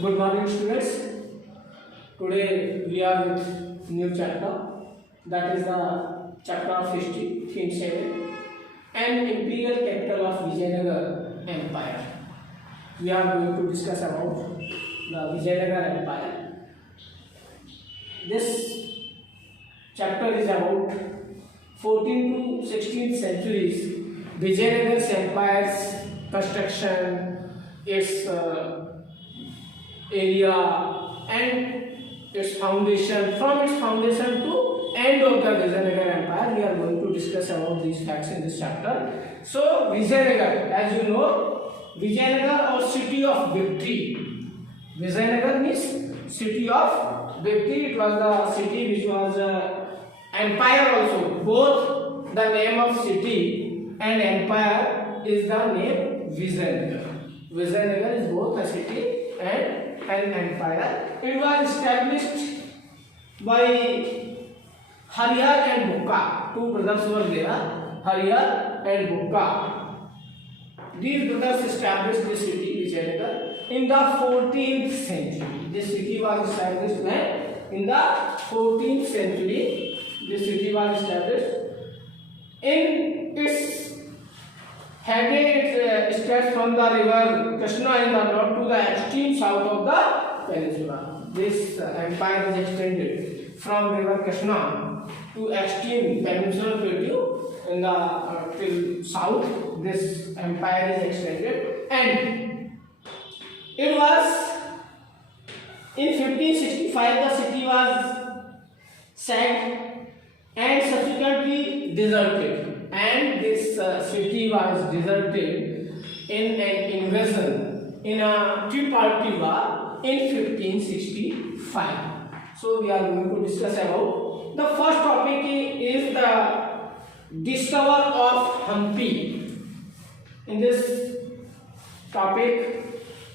Good morning, students. Today we are with new chapter, that is the chapter of history, theme 7, and imperial capital of Vijayanagar Empire. We are going to discuss about the Vijayanagar Empire. This chapter is about 14th to 16th centuries Vijayanagar's empire's construction, its area and its foundation, from its foundation to end of the Vijayanagar Empire. We are going to discuss about these facts in this chapter. So Vijayanagar, as you know, Vijayanagar or city of victory. Vijayanagar means city of victory. It was the city which was empire also. Both the name of city and empire is the name Vijayanagar. Vijayanagar is both a city and an empire. It was established by Harihar and Bukka. Two brothers were there, Harihar and Bukka. These brothers established this city, Vijayanagar, in the 14th century. This city was established in the 14th century. This city was established. In its headed, it starts from the river Krishna in the north to the extreme south of the peninsula. This empire is extended from river Krishna to extreme peninsular plateau in the till south. This empire is extended, and it was in 1565 the city was sacked and subsequently deserted. And this city was deserted in an invasion in a Tripartite War in 1565. So we are going to discuss about the first topic is the discovery of Hampi. In this topic,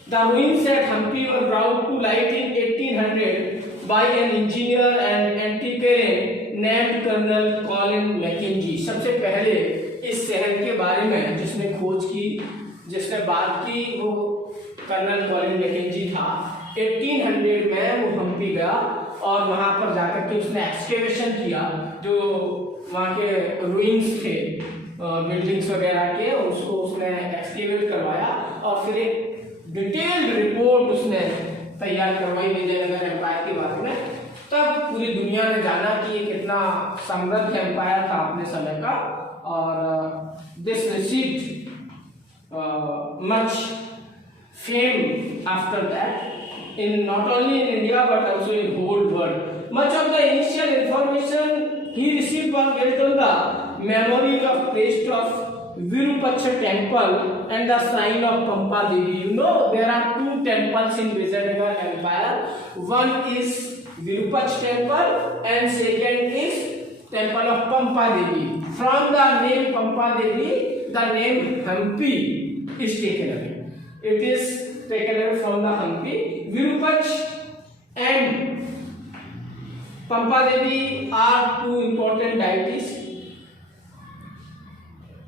the ruins at Hampi were brought to light in 1800 by an engineer and antiquarian named Colonel Colin Mackenzie. सबसे पहले इस शहर के बारे में जिसने खोज की, जिसने बात की, वो कर्नल कॉलिन मैकेंजी था. 1800 में वो हम्पी गया और वहाँ पर जाकर के उसने एक्सकेवेशन किया, जो वहाँ के रूइंस थे बिल्डिंग्स वगैरह के, उसको उसने एक्सकेवेट करवाया और फिर एक डिटेल्ड रिपोर्ट उसने तैयार करवाई विजयनगर एम्पायर के बारे में. तब पूरी दुनिया ने जाना कि ये कितना समृद्ध एम्पायर था अपने समय का. और this received much fame after that in not only in India but also in whole world. Much of the initial information he received was based on the memories of priest of Virupaksha temple and the shrine of Pampa Devi. You know there are two temples in Vijayanagar Empire. One is Virupaksha temple and second is temple of Pampa Devi. From the name Pampa Devi, the name Hampi is taken away. It is taken away from the Hampi. Virupaksha and Pampa Devi are two important deities.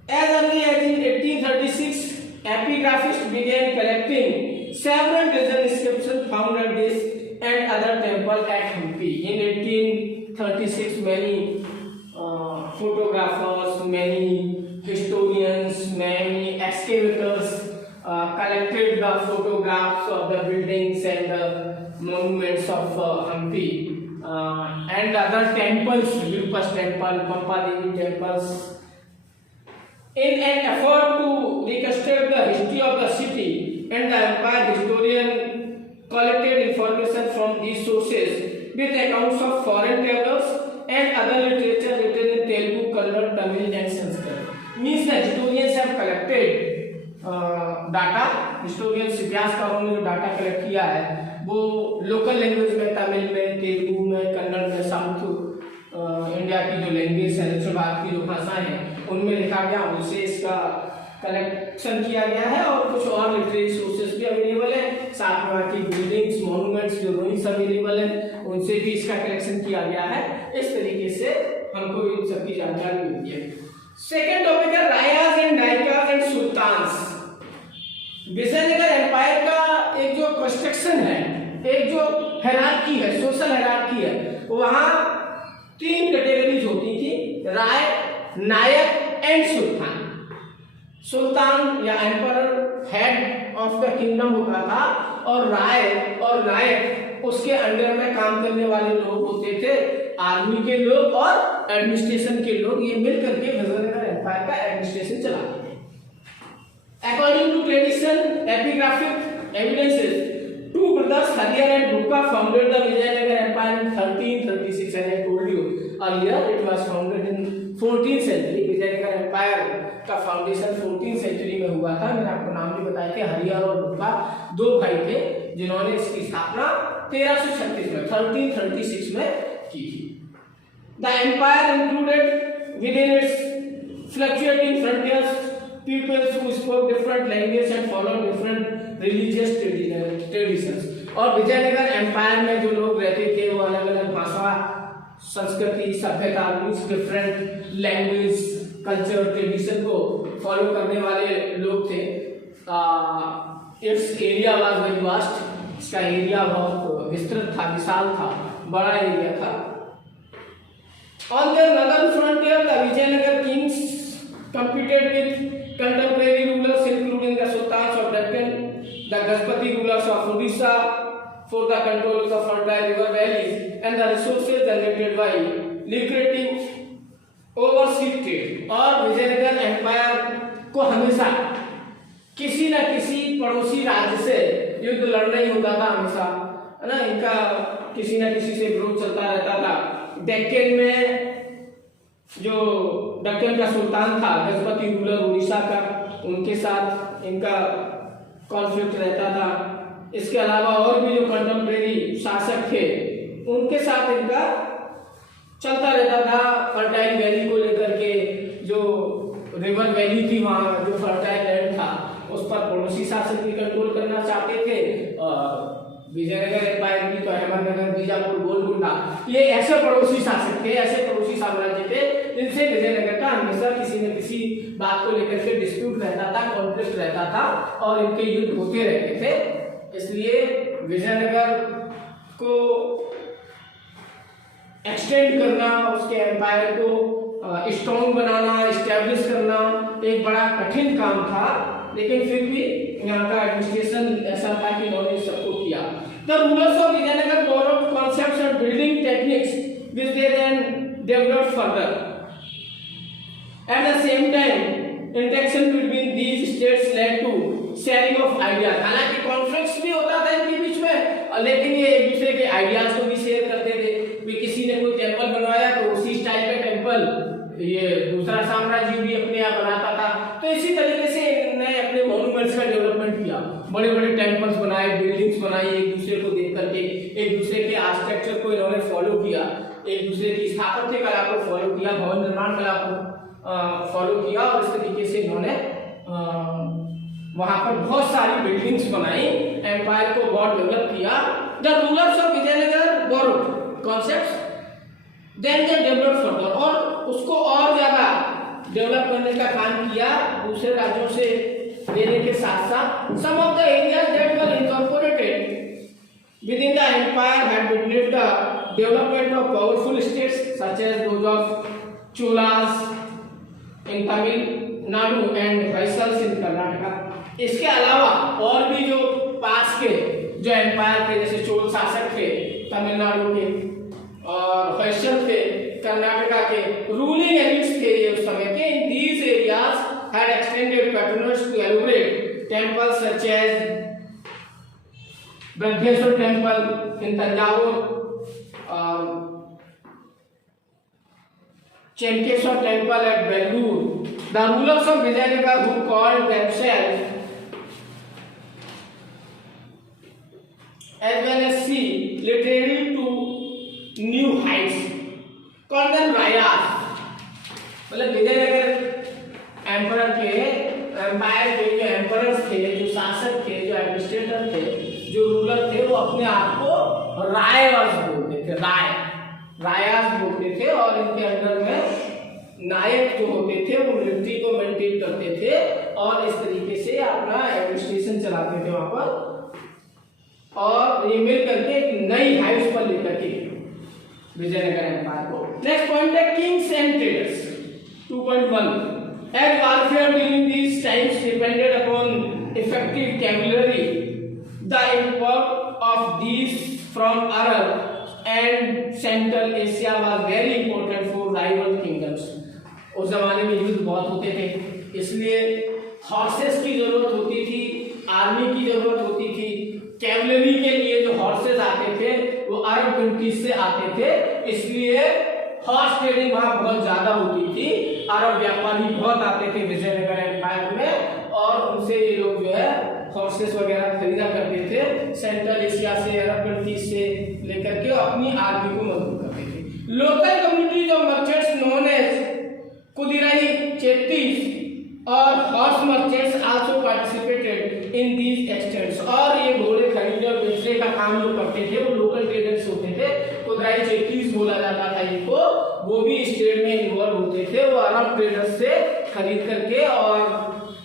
As early as in 1836, epigraphists began collecting several dozen inscriptions found at this and other temple at Hampi. In 1836, many photographers, many historians, many excavators collected the photographs of the buildings and the monuments of Hampi and other temples, Virupaksha temple, Pampa Devi temples. In an effort to reconstruct the history of the city and the empire, historian collected information from these sources with accounts of foreign travelers and other literature written in Telugu, Kannada, Tamil and Sanskrit. Means the historians have collected data. Historians इतिहासकारों ने जो data collect किया है वो local language में, तमिल में, तेलुगु में, कन्नड़ में, साउथ इंडिया की जो लैंग्वेज है, दक्षिण भारत की जो भाषाएं हैं उनमें लिखा गया, उनसे इसका कलेक्शन किया गया है. और कुछ और लिटरेरी सोर्सेस भी अवेलेबल है, साथ में वहाँ की बिल्डिंग्स, मॉन्यूमेंट्स, जो रूइंस अवेलेबल है उनसे भी इसका कलेक्शन किया गया है. इस तरीके से हमको इन सबकी जानकारी मिलती है. सेकेंड टॉपिक है Rayas and Nayakas and sultans. Vijayanagara empire का एक जो कंस्ट्रक्शन है, एक जो हायरार्की है, सोशल हायरार्की है, वहां 3 कैटेगरीज होती थी, राय, नायक एंड सुल्तान। सुल्तान या emperor head of the kingdom होता था, और राय और नायक उसके अंडर में काम करने वाले लोग होते थे, आर्मी के लोग और एडमिनिस्ट्रेशन के लोग, ये मिलकर के विजयनगर एम्पायर का एडमिनिस्ट्रेशन चलाते थे। According to tradition, epigraphic evidences, 2 brothers Hariar and Bukka founded the Vijayanagar Empire in 1336. As I told you earlier, it was founded in 14th century. Vijayanagar Empire का फाउंडेशन 14th सेंचुरी में हुआ था। मैंने आपको नाम भी बताए थे, हरियर और बुक्का 2 भाई थे जिन्होंने इसकी स्थापना 1336 में 1336 में की थी। The empire included within its fluctuating frontiers peoples who spoke different languages and followed different religious traditions. और विजयनगर एम्पायर में जो लोग रहते थे वो अलग अलग भाषा, संस्कृति, सभ्यता, डिफरेंट लैंग्वेज, कल्चर, ट्रेडिशन को फॉलो करने वाले लोग थे। Its area was very vast, इसका एरिया बहुत विस्तृत था, विशाल था, बड़ा एरिया था। On the northern frontier the Vijayanagara kings competed with contemporary rulers including the sultans of Deccan, the Gajpati rulers of Odisha for the control of the fertile river valleys and the resources generated by lucrative overseas trade। और Vijayanagar empire को हमेशा किसी न किसी पड़ोसी राज्य से युद्ध लड़ना ही होता था, हमेशा, है ना। इनका किसी न किसी से विरोध चलता रहता था। डेक्कन में जो दक्कन का सुल्तान था, गजपति रूलर उड़ीसा का, उनके साथ इनका कॉन्फ्लिक्ट रहता था। इसके अलावा और भी जो कंटेम्परेरी शासक थे उनके साथ इनका चलता रहता था। फर्टाइल वैली को लेकर के, जो रिवर वैली थी वहाँ जो फर्टाइल लैंड था उस पर पड़ोसी शासक भी कंट्रोल करना चाहते थे। और विजयनगर एम्पायर की तो अहमदनगर, बीजापुर, गोलकुंडा, ये ऐसे पड़ोसी शासक थे, ऐसे पड़ोसी साम्राज्य थे जिनसे विजयनगर का हमेशा किसी न किसी बात को लेकर के डिस्प्यूट रहता था, कॉन्फ्लिक्ट रहता था और इनके युद्ध होते रहते थे। इसलिए विजयनगर को एक्सटेंड करना, उसके एम्पायर को स्ट्रॉन्ग बनाना, एस्टेब्लिश करना एक बड़ा कठिन काम था, लेकिन फिर भी यहाँ का एडमिनिस्ट्रेशन ऐसा था कि इन्होंने सबको किया। The rulers of Vijayanagar borrowed concepts and building techniques which they then developed further. At the same time, interaction between these states led to sharing of ideas. हालांकि कॉन्फ्लिक्ट्स भी होता था इनके बीच में, लेकिन ये एक दूसरे के आइडियाज को भी शेयर करते थे। किसी ने कोई टेम्पल बनवाया तो उसी स्टाइल का टेम्पल ये दूसरा साम्राज्य भी अपने यहाँ बनाता था। तो इसी तरीके से इन्होंने अपने मॉन्यूमेंट्स का डेवलपमेंट किया, बड़े बड़े टेम्पल्स बनाए, बिल्डिंग्स बनाई, एक दूसरे को देख करके एक दूसरे के आर्किटेक्चर को इन्होंने फॉलो किया, एक दूसरे की स्थापत्य कला को फॉलो किया, भवन निर्माण कला को फॉलो किया, और इस तरीके से इन्होंने वहां पर बहुत सारी बिल्डिंग्स बनाई, एम्पायर को बहुत डेवलप किया। The rulers of Vijayanagara borrowed concepts then they develop further, और उसको और ज्यादा डेवलप करने का काम किया दूसरे राज्यों से लेने के साथ साथ। Some of the areas that were incorporated with in the empire had witnessed the development of powerful states such as those of Cholas in Tamil Nadu and Hoysalas in Karnataka. इसके अलावा और भी जो पास के जो एम्पायर थे, जैसे चोल शासक थे तमिलनाडु के और होयसल थे कर्नाटका के, रूलिंग एलिट्स थे ये उस समय के। In these areas had extended patterns to elaborate temples such as Brihadeshwara temple in Thanjavur, Chenkeshwar temple at Belur. The rulers of Vijayanagar who called themselves as well as sea literally to new heights called them Rayas। मतलब Vijayanagar emperor के empire के जो emperors थे, जो शासक थे, जो administrator थे, जो रूलर थे, वो अपने आप को रायवास बोलते थे, रायास बोलते थे, और इनके अंदर में नायक जो होते थे वो मिलिट्री को मेंटेन करते थे और इस तरीके से अपना एडमिनिस्ट्रेशन चलाते थे वहां पर, और ये मिल करके एक नई हाइट्स पर लेकर के विजयनगर एम्पायर को। नेक्स्ट पॉइंट है kings and traders 2.1 as warfare during these times depended upon effective cavalry the import of these from Arab and Central Asia was very important for rival kingdoms. उस जमाने में युद्ध बहुत होते थे, इसलिए हॉर्सेस की जरूरत होती थी, आर्मी की जरूरत होती थी। कैवलरी के लिए जो हॉर्सेस आते थे वो अरब कंट्रीज से आते थे, इसलिए हॉर्स ट्रेडिंग वहां बहुत ज्यादा होती थी। अरब व्यापारी बहुत आते थे विजयनगर एम्पायर में और उनसे ये लोग जो है हॉर्सेस वगैरह खरीदा करते थे सेंट्रल एशिया से, अरब कंट्रीज से लेकर के अपनी आर्मी को मजबूत करते थे। Local communities of merchants known as kudirai chettis और horse merchants also participated in these exchange. और ये घोड़े खरीदने और बेचने का काम जो करते थे वो लोकल ट्रेडर्स होते थे, कुदिराई चेत्तीस बोला जाता था इनको, वो भी इस ट्रेड में इन्वॉल्व होते थे। वो अरब ट्रेडर्स से खरीद करके और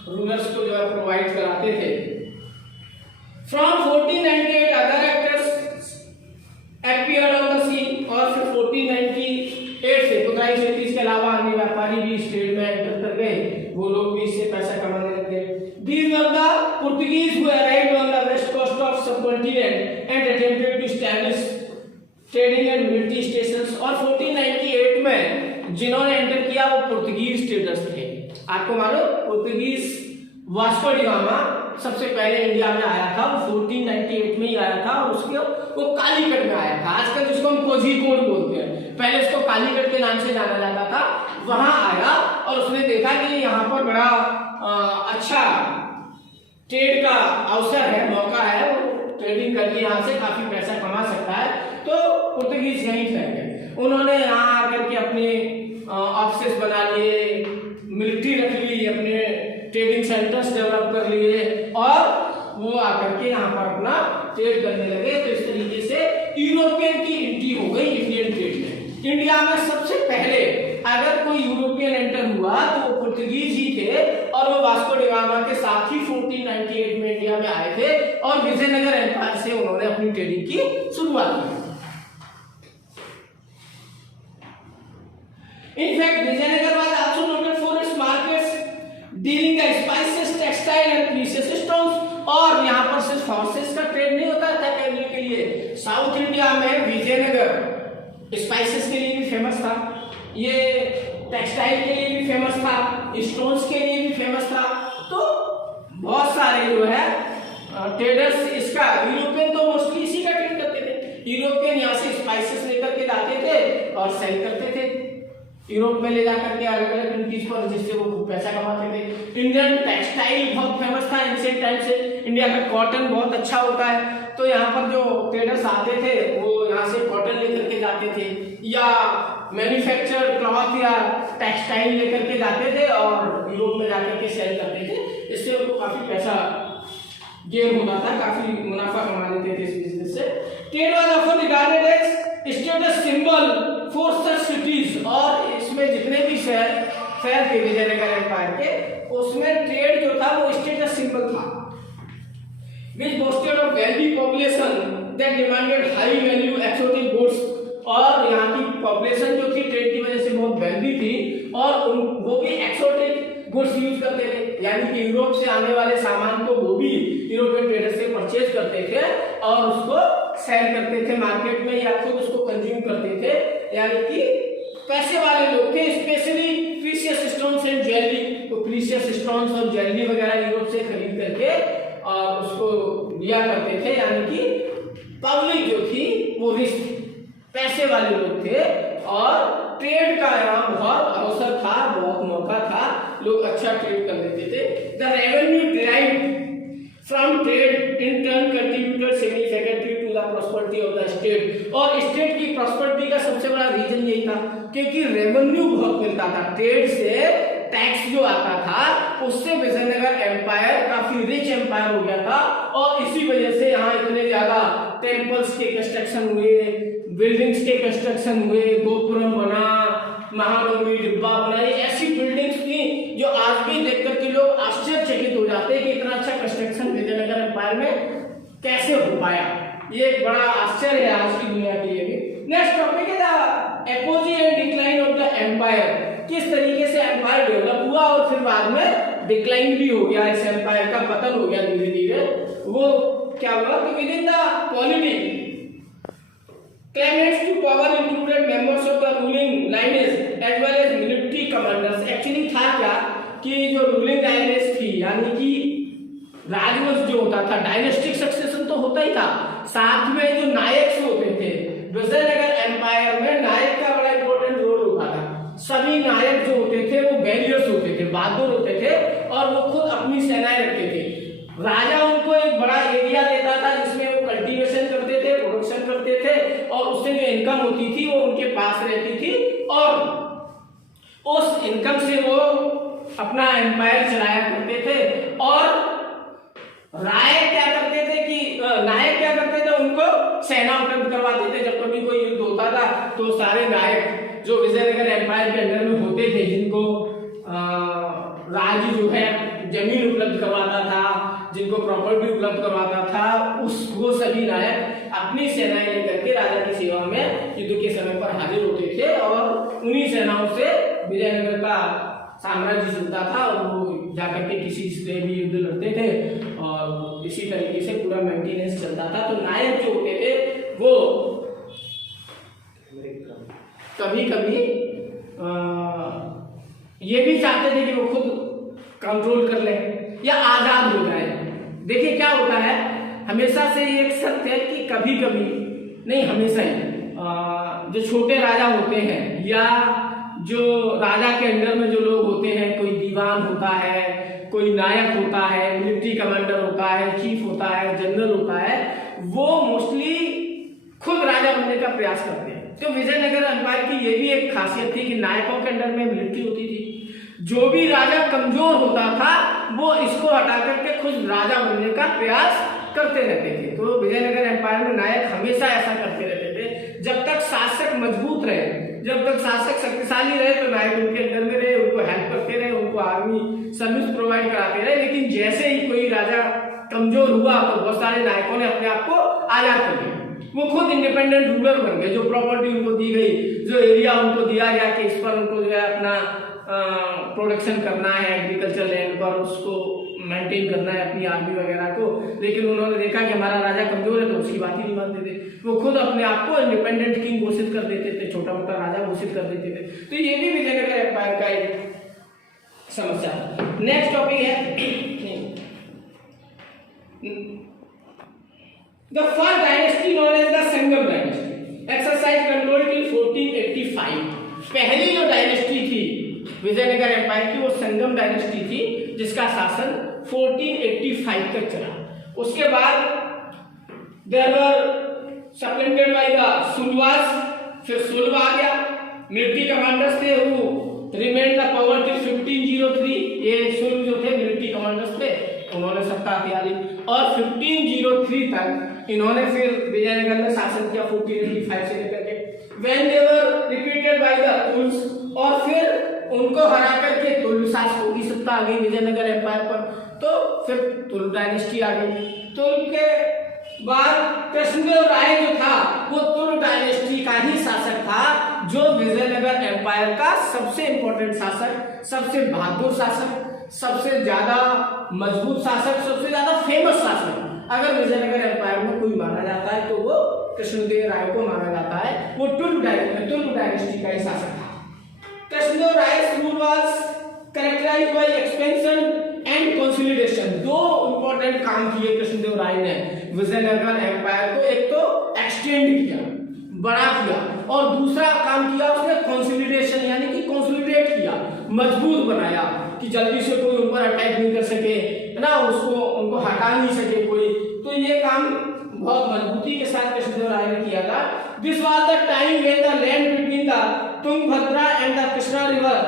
रूलर्स को जो है प्रोवाइड कराते थे। From 1498 other actors appeared on the scene, और फिर 1498 से कुदिराई चेत्तीस के अलावा अन्य व्यापारी भी इस ट्रेड में एंटर कर गए, वो लोग भी इससे पैसा कमाने लगे। These were the Portuguese who arrived on the west coast of subcontinent and attempted to establish trading and military stations। और 1498 में जिन्होंने एंटर किया वो पुर्तगीज ट्रेडर्स थे। आपको मालूम पुर्तगीज वास्को डी गामा सबसे पहले इंडिया में आया था, वो 1498 में ही आया था और उसके वो कालीकट में आया था, आजकल जिसको हम कोझिकोड बोलते हैं, पहले उसको कालीकट के नाम से जाना जाता था। वहां आया और उसने देखा कि यहाँ पर बड़ा अच्छा ट्रेड का अवसर है, मौका है, वो ट्रेडिंग करके यहाँ से काफी पैसा कमा सकता है, तो पुर्तगीज यहीं ठहर गए। उन्होंने यहाँ आकर के अपने ऑफिस बना लिए, मिलिट्री रख ली, अपने ट्रेडिंग सेंटर्स डेवलप कर लिए और वो आकर के यहाँ पर अपना ट्रेड करने लगे। तो इस तरीके से यूरोपियन की एंट्री हो गई इंडियन ट्रेड में। इंडिया में सबसे पहले अगर कोई यूरोपियन एंटर हुआ तो वो पुर्तगीज ही थे और वो वास्को डी गामा के साथ ही 1498 में इंडिया में आए थे और विजयनगर एम्पायर से उन्होंने अपनी ट्रेडिंग की शुरुआत की। In fact, Vijayanagar was also noted for its markets dealing the spices, textile and precious stones। और यहाँ पर सिर्फ हॉर्सेस का ट्रेड नहीं होता था कैवलरी के लिए, साउथ इंडिया में विजयनगर स्पाइसेस के लिए भी फेमस था, ये टेक्सटाइल के लिए भी फेमस था, स्टोन्स के लिए भी फेमस था। तो बहुत सारे जो है ट्रेडर्स इसका, यूरोपियन तो मोस्टली इसी का ट्रेड करते थे। यूरोपियन यहाँ से स्पाइसेस लेकर के जाते थे और सेल करते थे यूरोप में ले जाकर के अलग अलग कंट्रीज पर, जिससे वो पैसा कमाते थे। इंडियन टेक्सटाइल बहुत फेमस था एंशिएंट टाइम से, इंडिया का कॉटन बहुत अच्छा होता है, तो यहाँ पर जो ट्रेडर्स आते थे वो यहाँ से कॉटन लेकर के जाते थे या मैन्युफैक्चर क्लॉथ या टेक्सटाइल लेकर के जाते थे और यूरोप में जाकर के सेल करते थे। इससे उनको काफी पैसा गेन होता था, काफी मुनाफा कमा लेते थे इस बिजनेस से। Trade was often regarded as status symbol for such cities. और इसमें जितने भी शहर थे विजयनगर एम्पायर के, उसमें ट्रेड जो था वो स्टेटस सिंबल था, which boasted of wealthy population that demanded high value exotic goods। और यहाँ की पॉपुलेशन जो थी ट्रेड की वजह से बहुत वेल्दी थी और वो भी एक्सोटिक गुड्स यूज करते थे, यानी कि यूरोप से आने वाले सामान को वो भी यूरोपियन ट्रेडर से परचेज करते थे और उसको सेल करते थे मार्केट में या खुद उसको कंज्यूम करते थे। यानी कि पैसे वाले लोग थे, specially precious stones and jewellery, तो प्रीशियस स्टोन्स और ज्वेलरी वगैरह यूरोप से खरीद करके और उसको दिया करते थे। यानी कि पब्लिक जो थी वो रिच पैसे वाले लोग थे और ट्रेड का यहाँ बहुत अवसर था, बहुत मौका था, लोग अच्छा ट्रेड कर लेते थे। The revenue derived from trade in turn contributed significantly to the prosperity of the state. और स्टेट की प्रॉस्पेरिटी का सबसे बड़ा रीजन यही था क्योंकि रेवेन्यू बहुत मिलता था ट्रेड से, टैक्स जो आता था उससे विजयनगर एम्पायर काफी रिच एम्पायर हो गया था और इसी वजह से यहाँ इतने ज्यादा टेम्पल्स के कंस्ट्रक्शन हुए, बिल्डिंग्स के कंस्ट्रक्शन हुए, गोपुरम बना, महानवमी डिब्बा बनाई, ऐसी बिल्डिंग्स थी जो आज भी देख करके लोग आश्चर्यचकित हो जाते हैं कि इतना अच्छा कंस्ट्रक्शन विजयनगर एम्पायर में कैसे हो पाया। ये एक बड़ा आश्चर्य है आज की दुनिया के लिए भी। नेक्स्ट टॉपिक है the apogee and decline of the empire. किस तरीके से एम्पायर डेवलप हुआ और फिर बाद में डिक्लाइन भी हो गया, इस एम्पायर का पतन हो गया धीरे धीरे। वो क्या हुआ कि with in the polity claimants to power included members of the ruling lineage as well as military commanders। Actually था क्या कि जो रूलिंग लाइनेज थी यानी कि राजवंश जो होता था, डायनेस्टिक सक्सेशन तो होता ही था, साथ में जो नायक होते थे विजयनगर एम्पायर में नायक का बड़ा इंपॉर्टेंट रोल होता था। सभी नायक जो होते थे वो वैरियर्स होते थे, बहादुर होते थे और वो खुद अपनी सेनाएं रखते थे। राजा उनको एक बड़ा एरिया देता था जिसमें वो कल्टीवेशन करते थे, प्रोडक्शन करते थे और उससे जो इनकम होती थी वो उनके पास रहती थी और उस इनकम से वो अपना एम्पायर चलाया करते थे। और राय क्या करते थे कि नायक क्या करते थे, उनको सेना उपलब्ध करवाते थे। जब कभी कोई युद्ध होता था तो सारे नायक जो विजयनगर एम्पायर के अंदर में होते थे, जिनको राज्य जो है जमीन उपलब्ध करवाता था, जिनको प्रॉपर्टी उपलब्ध करवाता था, वो सभी नायक अपनी सेनाएं लेकर के राजा की सेवा में युद्ध के समय पर हाजिर होते थे और उन्हीं सेनाओं से विजयनगर का साम्राज्य चलता था और वो जाकर के किसी से भी युद्ध लड़ते थे और इसी तरीके से पूरा मेंटेनेंस चलता था। तो नायक जो होते थे वो कभी कभी ये भी चाहते थे कि वो खुद कंट्रोल कर ले या आजाद हो जाए। देखिए क्या होता है, हमेशा से ये एक सत्य है कि कभी कभी नहीं, हमेशा ही जो छोटे राजा होते हैं या जो राजा के अंडर में जो लोग होते हैं, कोई दीवान होता है, कोई नायक होता है, मिलिट्री कमांडर होता है, चीफ होता है, जनरल होता है, वो मोस्टली खुद राजा बनने का प्रयास करते हैं। तो विजयनगर एम्पायर की ये भी एक खासियत थी कि नायकों के अंडर में मिलिट्री होती थी। जो भी राजा कमजोर होता था वो इसको हटा करके खुद राजा बनने का प्रयास करते रहते थे। तो विजयनगर एम्पायर में नायक हमेशा ऐसा करते रहते थे। जब तक शासक मजबूत रहे, जब तक शासक शक्तिशाली रहे तो नायक उनके अंदर में रहे, उनको हेल्प करते रहे, उनको आर्मी सर्विस प्रोवाइड कराते रहे। लेकिन जैसे ही कोई राजा कमजोर हुआ तो बहुत सारे नायकों ने अपने आप को आजाद कर लिया। वो खुद इंडिपेंडेंट रूलर बन गए। जो प्रॉपर्टी उनको दी गई, जो एरिया उनको दिया गया कि इस पर उनको जो है अपना प्रोडक्शन करना है, एग्रीकल्चर लैंड पर उसको मेंटेन करना है अपनी आर्मी वगैरह को, लेकिन उन्होंने देखा कि हमारा राजा कमजोर है तो उसकी बात ही नहीं मानते थे। वो खुद अपने आप को इंडिपेंडेंट किंग घोषित कर देते थे, छोटा मोटा राजा घोषित कर देते थे। तो ये भी विजयनगर एम्पायर का एक समस्या था। नेक्स्ट टॉपिक है the first dynasty known as the Sangama dynasty exercise control till 1485। पहली जो डायनेस्टी थी विजयनगर एम्पायर की वो संगम डायनेस्टी थी जिसका शासन 1485 तक चला। उसके बाद there were supplemented by the Suluvas, फिर सुलवा आ गया। मिलिट्री कमांडर्स थे वो रिमेन द पावर टिल 1503। ये सुल जो थे मिलिट्री कमांडर्स थे, उन्होंने सत्ता हथियारी और 1503 तक इन्होंने फिर विजयनगर में शासन किया 1485 से लेकर के। When they were repeated by the Tuluvas, और फिर उनको हरा करके तुल शासकों की सत्ता आ गई विजयनगर एम्पायर पर, तो फिर तुल डायनेस्टी आ गई। तुल के बाद कृष्णदेव राय जो था वो तुल डायनेस्टी का ही शासक था, जो विजयनगर एम्पायर का सबसे इंपॉर्टेंट शासक, सबसे बहादुर शासक, सबसे ज्यादा मजबूत शासक, सबसे ज्यादा फेमस शासक अगर विजयनगर एम्पायर में कोई माना जाता है तो वो कृष्णदेव राय को माना जाता है। वो तुल डायनेस्टी का ही शासक था। Krishnadeva Raya's rule was characterized by expansion and consolidation। दो इंपॉर्टेंट काम किए कृष्णदेव राय ने विजयनगर एम्पायर को, एक तो एक्सटेंड किया, बड़ा किया, और दूसरा काम किया उसने कंसोलिडेशन यानी कि कंसोलिडेट किया, मजबूत बनाया कि जल्दी से कोई ऊपर अटैक नहीं कर सके, है ना, उसको उनको हटा नहीं सके कोई। तो ये काम बहुत मजबूती के साथ कृष्णदेव राय ने किया था। This was the time when the land between the Tungabhadra and the Krishna river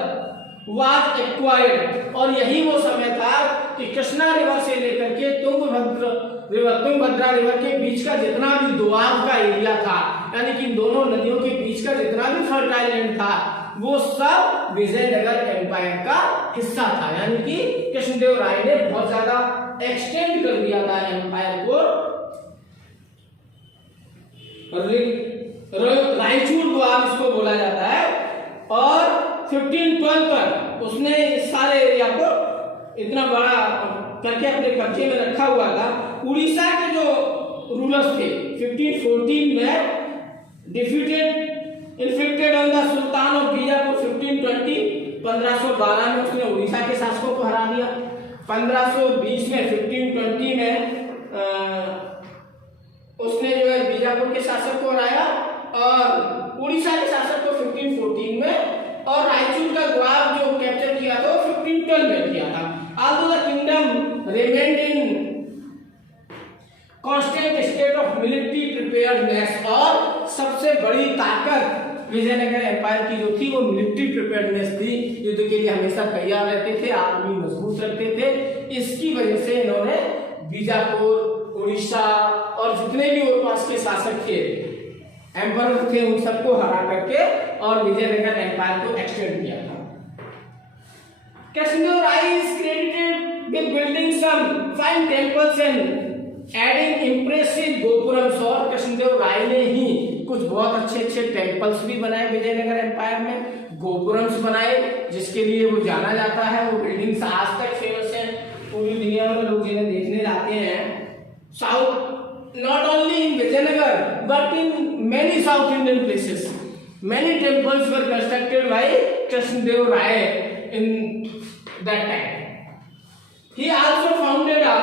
was acquired. और यही वो समय था कि कृष्णा रिवर से लेकर के तुंगभद्रा रिवर के बीच का जितना भी दोआब का एरिया था, यानी कि दोनों नदियों के बीच का जितना भी फर्टाइल लैंड था वो सब विजयनगर एम्पायर का हिस्सा था। यानी कि कृष्णदेव राय ने बहुत ज्यादा एक्सटेंड कर दिया था एम्पायर को। रायचूर द्वार इसको बोला जाता है। और 1512 तक उसने इस सारे एरिया को इतना बड़ा करके अपने कब्जे में रखा हुआ था। उड़ीसा के जो रूलर्स थे 1514 में inflicted on the sultan of Bijapur 1512 में उसने उड़ीसा के शासकों को हरा दिया। 1520 में 1520 में उसने जो है बीजापुर के शासक को हराया और उड़ीसा के शासक को 1514 में, और रायचूर का द्वार जो कैप्चर किया था वो 1512 में किया था। Although the kingdom remained in constant state of military preparedness, और सबसे बड़ी ताकत विजयनगर एम्पायर की जो थी वो मिलिट्री प्रिपेयर्डनेस थी। युद्ध के लिए हमेशा तैयार रहते थे, आर्मी मजबूत रखते थे। इसकी वजह से इन्होंने बीजापुर, उड़ीसा और जितने भी और पास के शासक थे, एम्पायर थे, उन सबको हरा करके और विजयनगर एम्पायर को एक्सटेंड किया था। कृष्णदेव राय is credited with building some fine temples and adding impressive gopurams, और कृष्णदेव राय ने ही कुछ बहुत अच्छे अच्छे टेम्पल्स भी बनाए विजयनगर एम्पायर में, गोपुरम्स बनाए जिसके लिए वो जाना जाता है। वो बिल्डिंग्स आज तक फेमस है, पूरी दुनिया में लोग जिन्हें देखने जाते हैं। South, not only in Vijayanagara but in many south Indian places, many temples were constructed by Krishnadev Rai in that time. He also founded a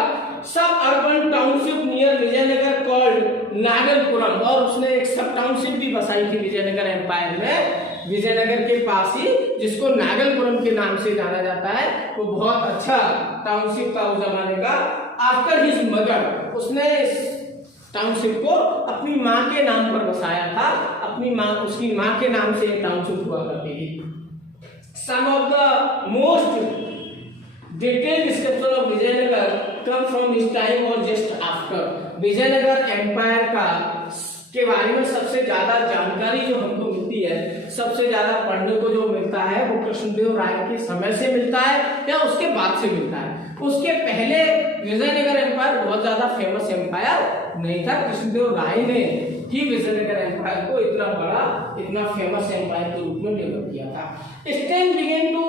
suburban township near Vijayanagar called Nagalpuram, और उसने एक सब टाउनशिप भी बसाई थी Vijayanagar empire में, विजयनगर के पास ही, जिसको नागलपुरम के नाम से जाना जाता है। वो बहुत अच्छा टाउनशिप था उस जमाने का। आफ्टर हिज मदर, उसने टाउनशिप को अपनी माँ के नाम पर बसाया था। अपनी माँ, उसकी माँ के नाम से टाउनशिप हुआ करती थी। Some of the most detailed description of Vijayanagara come from his time और जस्ट आफ्टर। विजयनगर एम्पायर का के बारे में सबसे ज्यादा जानकारी जो हमको मिलती है, सबसे ज्यादा पढ़ने को जो मिलता है, वो कृष्णदेव राय के समय से मिलता है या उसके बाद से मिलता है। उसके पहले विजयनगर एम्पायर बहुत ज्यादा फेमस एम्पायर नहीं था। कृष्णदेव राय ने ही विजयनगर एम्पायर को इतना बड़ा, इतना फेमस एम्पायर के रूप में डेवलप किया था। स्टेन began to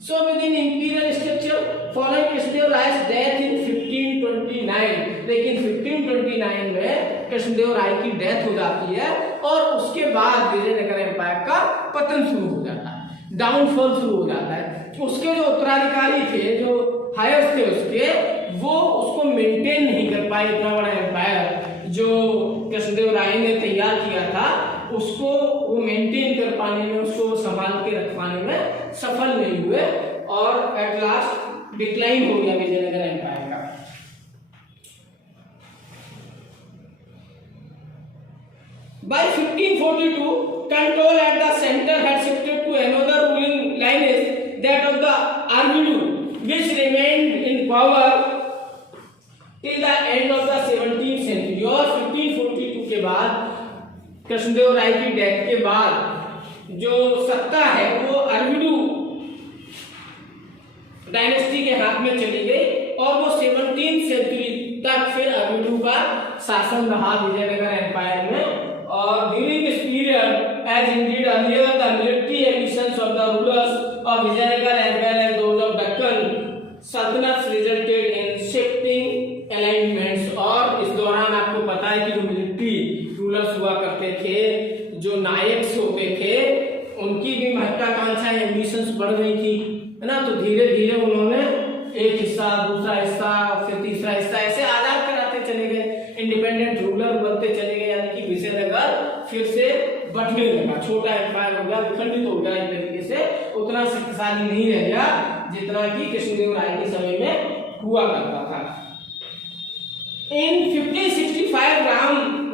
so within imperial structure following Krishnadev Rai's death in 1529, लेकिन 1529 में कृष्णदेव राय की डेथ हो जाती है और उसके बाद विजयनगर एम्पायर का पतन शुरू हो जाता है, डाउनफॉल शुरू हो जाता है। उसके जो उत्तराधिकारी थे, जो हायर्स थे उसके, वो उसको मेंटेन नहीं कर पाए। इतना बड़ा एम्पायर जो कृष्णदेव राय ने तैयार किया था, उसको वो मेंटेन कर पाने में, उसको संभाल के रख पाने में सफल नहीं हुए और एट लास्ट डिक्लाइन हो गया विजयनगर एम्पायर का। By 1542, control at the center had shifted to another ruling lineage, that of the Arvidu, which remained in power till the end of the 17th century। और 1542 के बाद, कृष्णदेव राय की डेथ के बाद जो सत्ता है वो अरविडू डायनेस्टी के हाथ में चली गई और वो 17th सेंचुरी तक फिर अरविडू का शासन रहा विजयनगर एम्पायर में। और during this period, as indeed earlier, the military ambitions of the rulers of Vijayanagara as well as those of Deccan sultanate resulted in shifting alignments. और इस दौरान आपको पता है कि जो मिलिट्री रूलर्स हुआ करते थे, जो नायक्स होते थे, उनकी भी महत्वाकांक्षा, एम्बिशंस बढ़ गई थी, है ना। तो धीरे धीरे उन्होंने एक हिस्सा, दूसरा हिस्सा, फिर तीसरा हिस्सा ऐसे आजाद कराते चले गए, इंडिपेंडेंट रूलर बनते चले गए। यानी कि विजयनगर फिर से बढ़ने लगा, छोटा एम्पायर हो गया, विखंडित हो गया एक तरीके से, उतना शक्तिशाली नहीं रह गया जितना कि कृष्णदेव राय के समय में हुआ करता था। In 1565,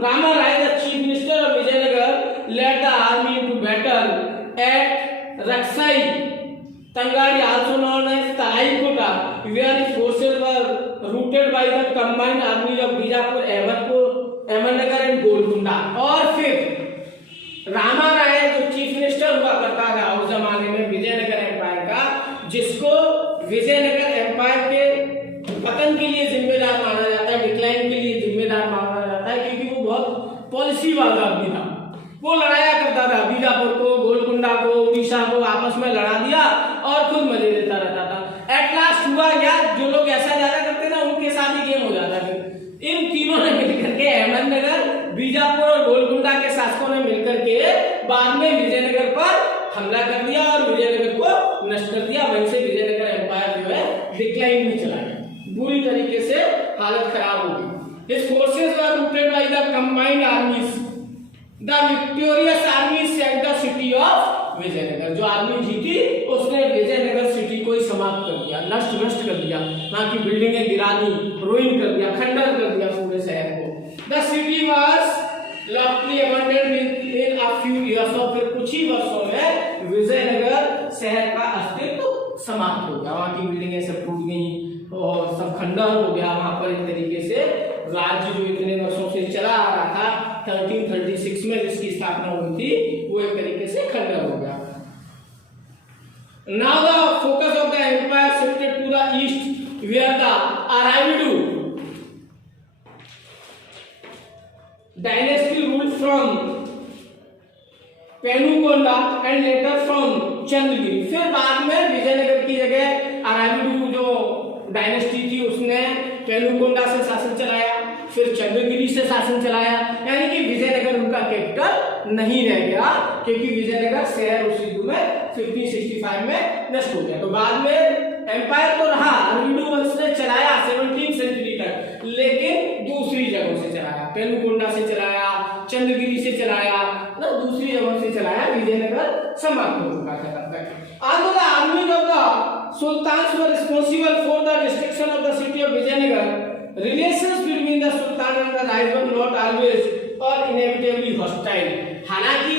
Rama Rai, the chief minister of Vijayanagar, led the army into battle at Raksai Tangadi, also known as Talaikota, where his forces were routed by the combined armies of Bijapur, Ahmednagar and Golconda। और फिर रामा राय जो chief minister हुआ करता था policy वाला आदमी था, वो लड़ाया करता था, बीजापुर को, गोलकुंडा को, उड़ीसा को आपस में लड़ा दिया और खुद मजे लेता रहता था। एट लास्ट हुआ क्या, जो लोग ऐसा ज्यादा करते ना उनके साथ ही गेम हो जाता था। इन तीनों ने मिलकर के अहमदनगर, बीजापुर और गोलकुंडा के शासकों ने मिलकर के बाद में विजयनगर पर हमला कर दिया और विजयनगर को नष्ट कर दिया। वहीं से विजयनगर एम्पायर जो है डिक्लाइन में चला गया, बुरी तरीके से हालत खराब हो गई। His forces were routed by the combined armies. The victorious army sacked the city of Vijayanagar. जो आर्मी जीती उसने विजयनगर सिटी को ही समाप्त कर दिया, नष्ट भ्रष्ट कर दिया, वहां की बिल्डिंगें गिरा दी, रुइन कर दिया, खंडर कर दिया पूरे शहर को। The city was largely abandoned in a few years। और फिर कुछ ही वर्षों में विजयनगर शहर का अस्तित्व समाप्त हो गया, वहां की बिल्डिंगें सब टूट गई और सब खंडर हो गया। वहां पर एक तरीके से राज्य जो इतने वर्षों से चला आ रहा था 1336 में जिसकी स्थापना हुई थी, वो एक तरीके से खंडर हो गया। Now the focus of the empire shifted to the east where the Aravidu dynasty ruled from Penukonda and later from Chandragiri. फिर बाद में विजयनगर की जगह अराविडू जो डायनेस्टी थी उसने पेनुकोंडा से शासन चलाया, फिर चंद्रगिरी से शासन चलाया, यानी कि विजयनगर उनका कैपिटल नहीं रह गया क्योंकि विजयनगर शहर उस युग में 1565 में नष्ट हो गया। तो बाद में एम्पायर तो रहा, अराविडू वंश ने चलाया 17वीं सेंचुरी तक, लेकिन दूसरी जगहों से चलाया, पेनुकोंडा से चलाया, चंद्रगिरी से चलाया, ना दूसरी जगहों से चलाया। विजयनगर समाप्त हो चुका था तब तक। Although the armies of the sultans were responsible for the destruction of the city of Vijayanagar, relations between the sultan and the Raj were not always or inevitably hostile। हालांकि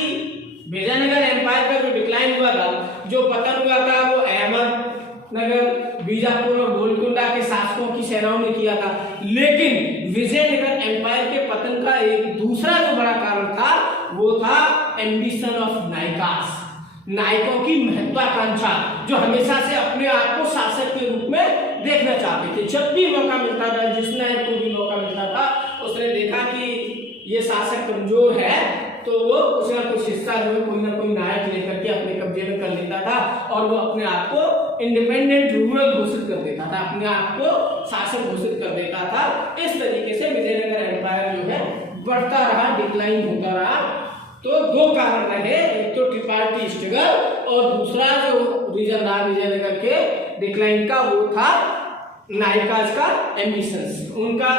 विजयनगर एम्पायर का जो डिक्लाइन हुआ था, जो पतन हुआ था, वो अहमदनगर, बीजापुर और गोलकुंडा के शासकों की सेनाओं ने किया था, लेकिन विजयनगर एम्पायर के पतन का एक दूसरा जो बड़ा कारण था वो था एम्बिशन ऑफ नायकास, नायकों की महत्वाकांक्षा, जो हमेशा से अपने आप को शासक के रूप में देखना चाहते थे। जब भी मौका मिलता था, जिस नायक को भी मौका मिलता था, उसने देखा कि ये शासक कमजोर है तो वो कुछ ना कुछ हिस्सा जो है कोई ना कोई नायक लेकर के अपने कब्जे में कर लेता था और वो अपने आप को इंडिपेंडेंट रूलर घोषित कर देता था, अपने आप को शासक घोषित कर देता था। इस तरीके से विजयनगर एम्पायर जो है बढ़ता रहा, डिक्लाइन होता रहा। तो दो कारण रहे, एक तो ट्रिपार्टी स्ट्रगल और दूसरा जो रीजन रहा विजयनगर के डिक्लाइन का वो था नायकाज का एम्बिशंस, उनका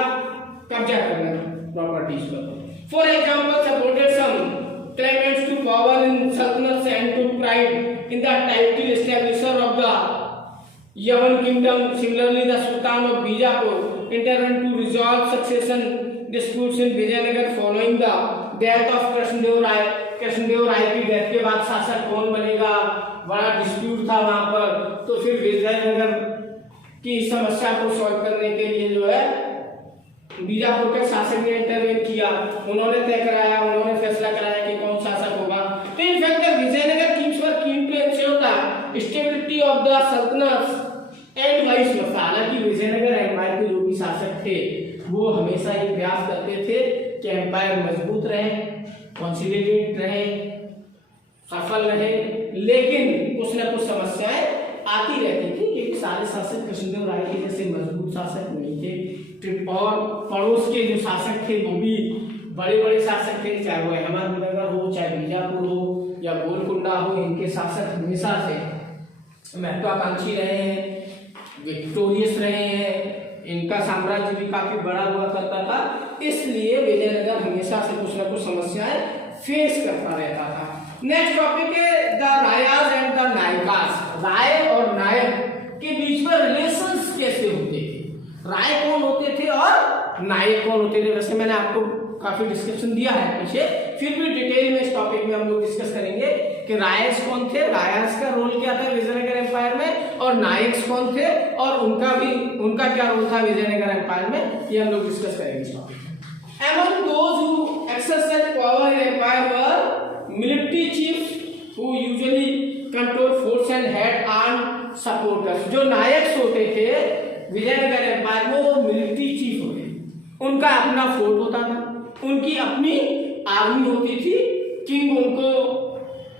कब्जा करना प्रॉपर्टीज पर। For example supported some claimants to power in sultanates and took pride in the title establisher of the Yavan kingdom. Similarly, the Sultan of Bijapur intervened to resolve succession disputes in Vijayanagar following the death of Krishnadeva Raya. Krishnadeva Raya की death के बाद शासक कौन बनेगा, बड़ा dispute था वहां पर। तो फिर विजयनगर की समस्या को सॉल्व करने के लिए जो है बीजापुर के शासक ने इंटरवेन किया, उन्होंने तय कराया, उन्होंने फैसला कराया कि कौन शासक होगा। तो in fact Vijayanagar kings were keen to ensure the stability of the sultanate and vice versa. हालांकि विजयनगर एम्पायर के जो भी शासक थे वो हमेशा ये प्रयास करते थे कि एम्पायर मजबूत रहे, कंसोलिडेटेड रहे, सफल रहे, लेकिन कुछ न कुछ समस्याएं आती रहती थी क्योंकि सारे शासक कृष्णदेव राय के जैसे मजबूत शासक नहीं थे और पड़ोस के जो शासक थे वो भी बड़े बड़े शासक थे, चाहे वो अहमदनगर हो, चाहे बीजापुर हो या गोलकुंडा हो। इनके शासक हमेशा से महत्वाकांक्षी रहे हैं, विक्टोरियस रहे हैं, इनका साम्राज्य भी काफी बड़ा हुआ करता था, इसलिए विजयनगर हमेशा से कुछ न कुछ समस्याएं फेस करता रहता था। नेक्स्ट टॉपिक है द रायाज एंड द नायकास। राय और नायक के बीच में रिलेशंस कैसे होते थे, राय कौन होते थे और नायक कौन होते थे। वैसे मैंने आपको काफी डिस्क्रिप्शन दिया है पीछे, फिर भी डिटेल में इस टॉपिक में हम लोग डिस्कस करेंगे कि रायस कौन थे, रायस का रोल क्या था विजयनगर एम्पायर में, और नायक्स कौन थे और उनका क्या रोल था विजयनगर एम्पायर में, ये हम लोग डिस्कस करेंगे इस टॉपिक में। Among those who exercised power in empire were military chiefs who usually controlled force and had armed supporters। जो नायक होते थे विजयनगर एम्पायर में वो मिलिट्री चीफ होते, उनका अपना फोर्ट होता था, उनकी अपनी आर्मी होती थी, किंग उनको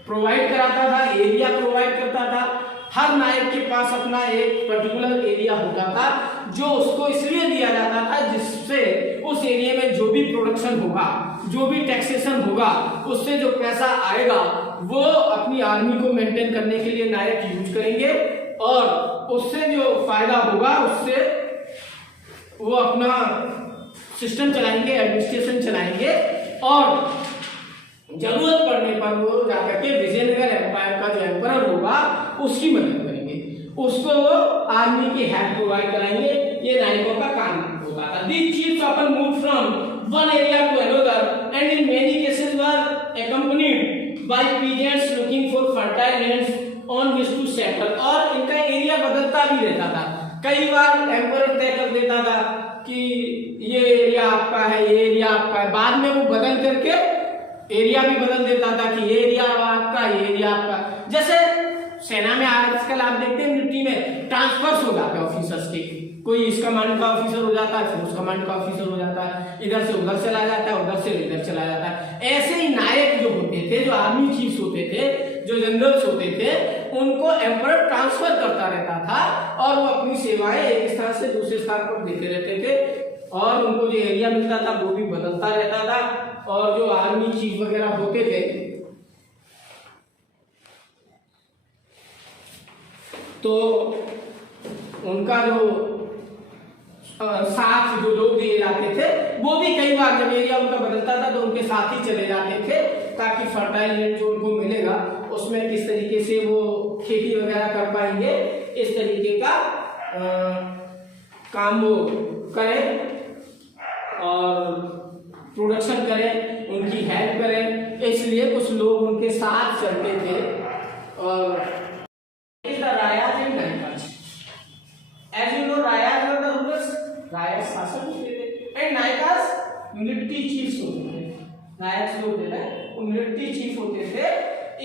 प्रोवाइड कराता था, एरिया प्रोवाइड करता था। हर नायक के पास अपना एक पर्टिकुलर एरिया होता था जो उसको इसलिए दिया जाता था जिससे उस एरिया में जो भी प्रोडक्शन होगा, जो भी टैक्सेशन होगा, उससे जो पैसा आएगा वो अपनी आर्मी को मेंटेन करने के लिए नायक यूज करेंगे और उससे जो फायदा होगा उससे वो अपना सिस्टम चलाएंगे, एडमिनिस्ट्रेशन चलाएंगे और जरूरत पड़ने पर वो जाकर के विजयनगर एम्पायर का जो एम्परर होगा उसकी मदद करेंगे, उसको वो आर्मी की हेल्प प्रोवाइड कराएंगे। ये नायकों का काम होता था। These chiefs often moved from one area to another and in many cases were accompanied by peasants looking for fertile lands on which to settle। और इनका एरिया बदलता भी रहता था। कई बार एम्परर तय कर देता था कि ये एरिया आपका है, ये एरिया आपका है, बाद में वो बदल करके एरिया भी बदल देता था कि ये एरिया आपका, ये एरिया आपका। जैसे सेना में आजकल आप देखते हैं मिलिट्री में ट्रांसफर्स हो जाता है ऑफिसर्स के, कोई इस कमांड का ऑफिसर हो जाता है, फिर उस कमांड का ऑफिसर हो जाता है, इधर से उधर चला जाता है, उधर से इधर चला जाता है। ऐसे ही नायक जो होते थे, जो आर्मी चीफ्स होते थे, जो जनरल्स होते थे, उनको एम्परर ट्रांसफर करता रहता था और वो अपनी सेवाएं एक स्थान से दूसरे स्थान पर देते रहते थे और उनको जो एरिया मिलता था वो भी बदलता रहता था। और जो आर्मी चीफ वगैरह होते थे तो उनका जो साथ जो लोग दिए जाते थे वो भी कई बार जब एरिया उनका बदलता था तो उनके साथ ही चले जाते थे ताकि फर्टाइल लैंड जो उनको मिलेगा उसमें किस तरीके से वो खेती वगैरह कर पाएंगे, इस तरीके का काम वो करें और प्रोडक्शन करें, उनकी हेल्प करें। इसलिए कुछ लोग उनके साथ चलते थे। और As you know, Rayas were the rulers, Rayas शासक होते थे and Nayakas मिलिट्री चीफ्स होते थे। नायक जो होते थे वो मिलिट्री चीफ होते थे।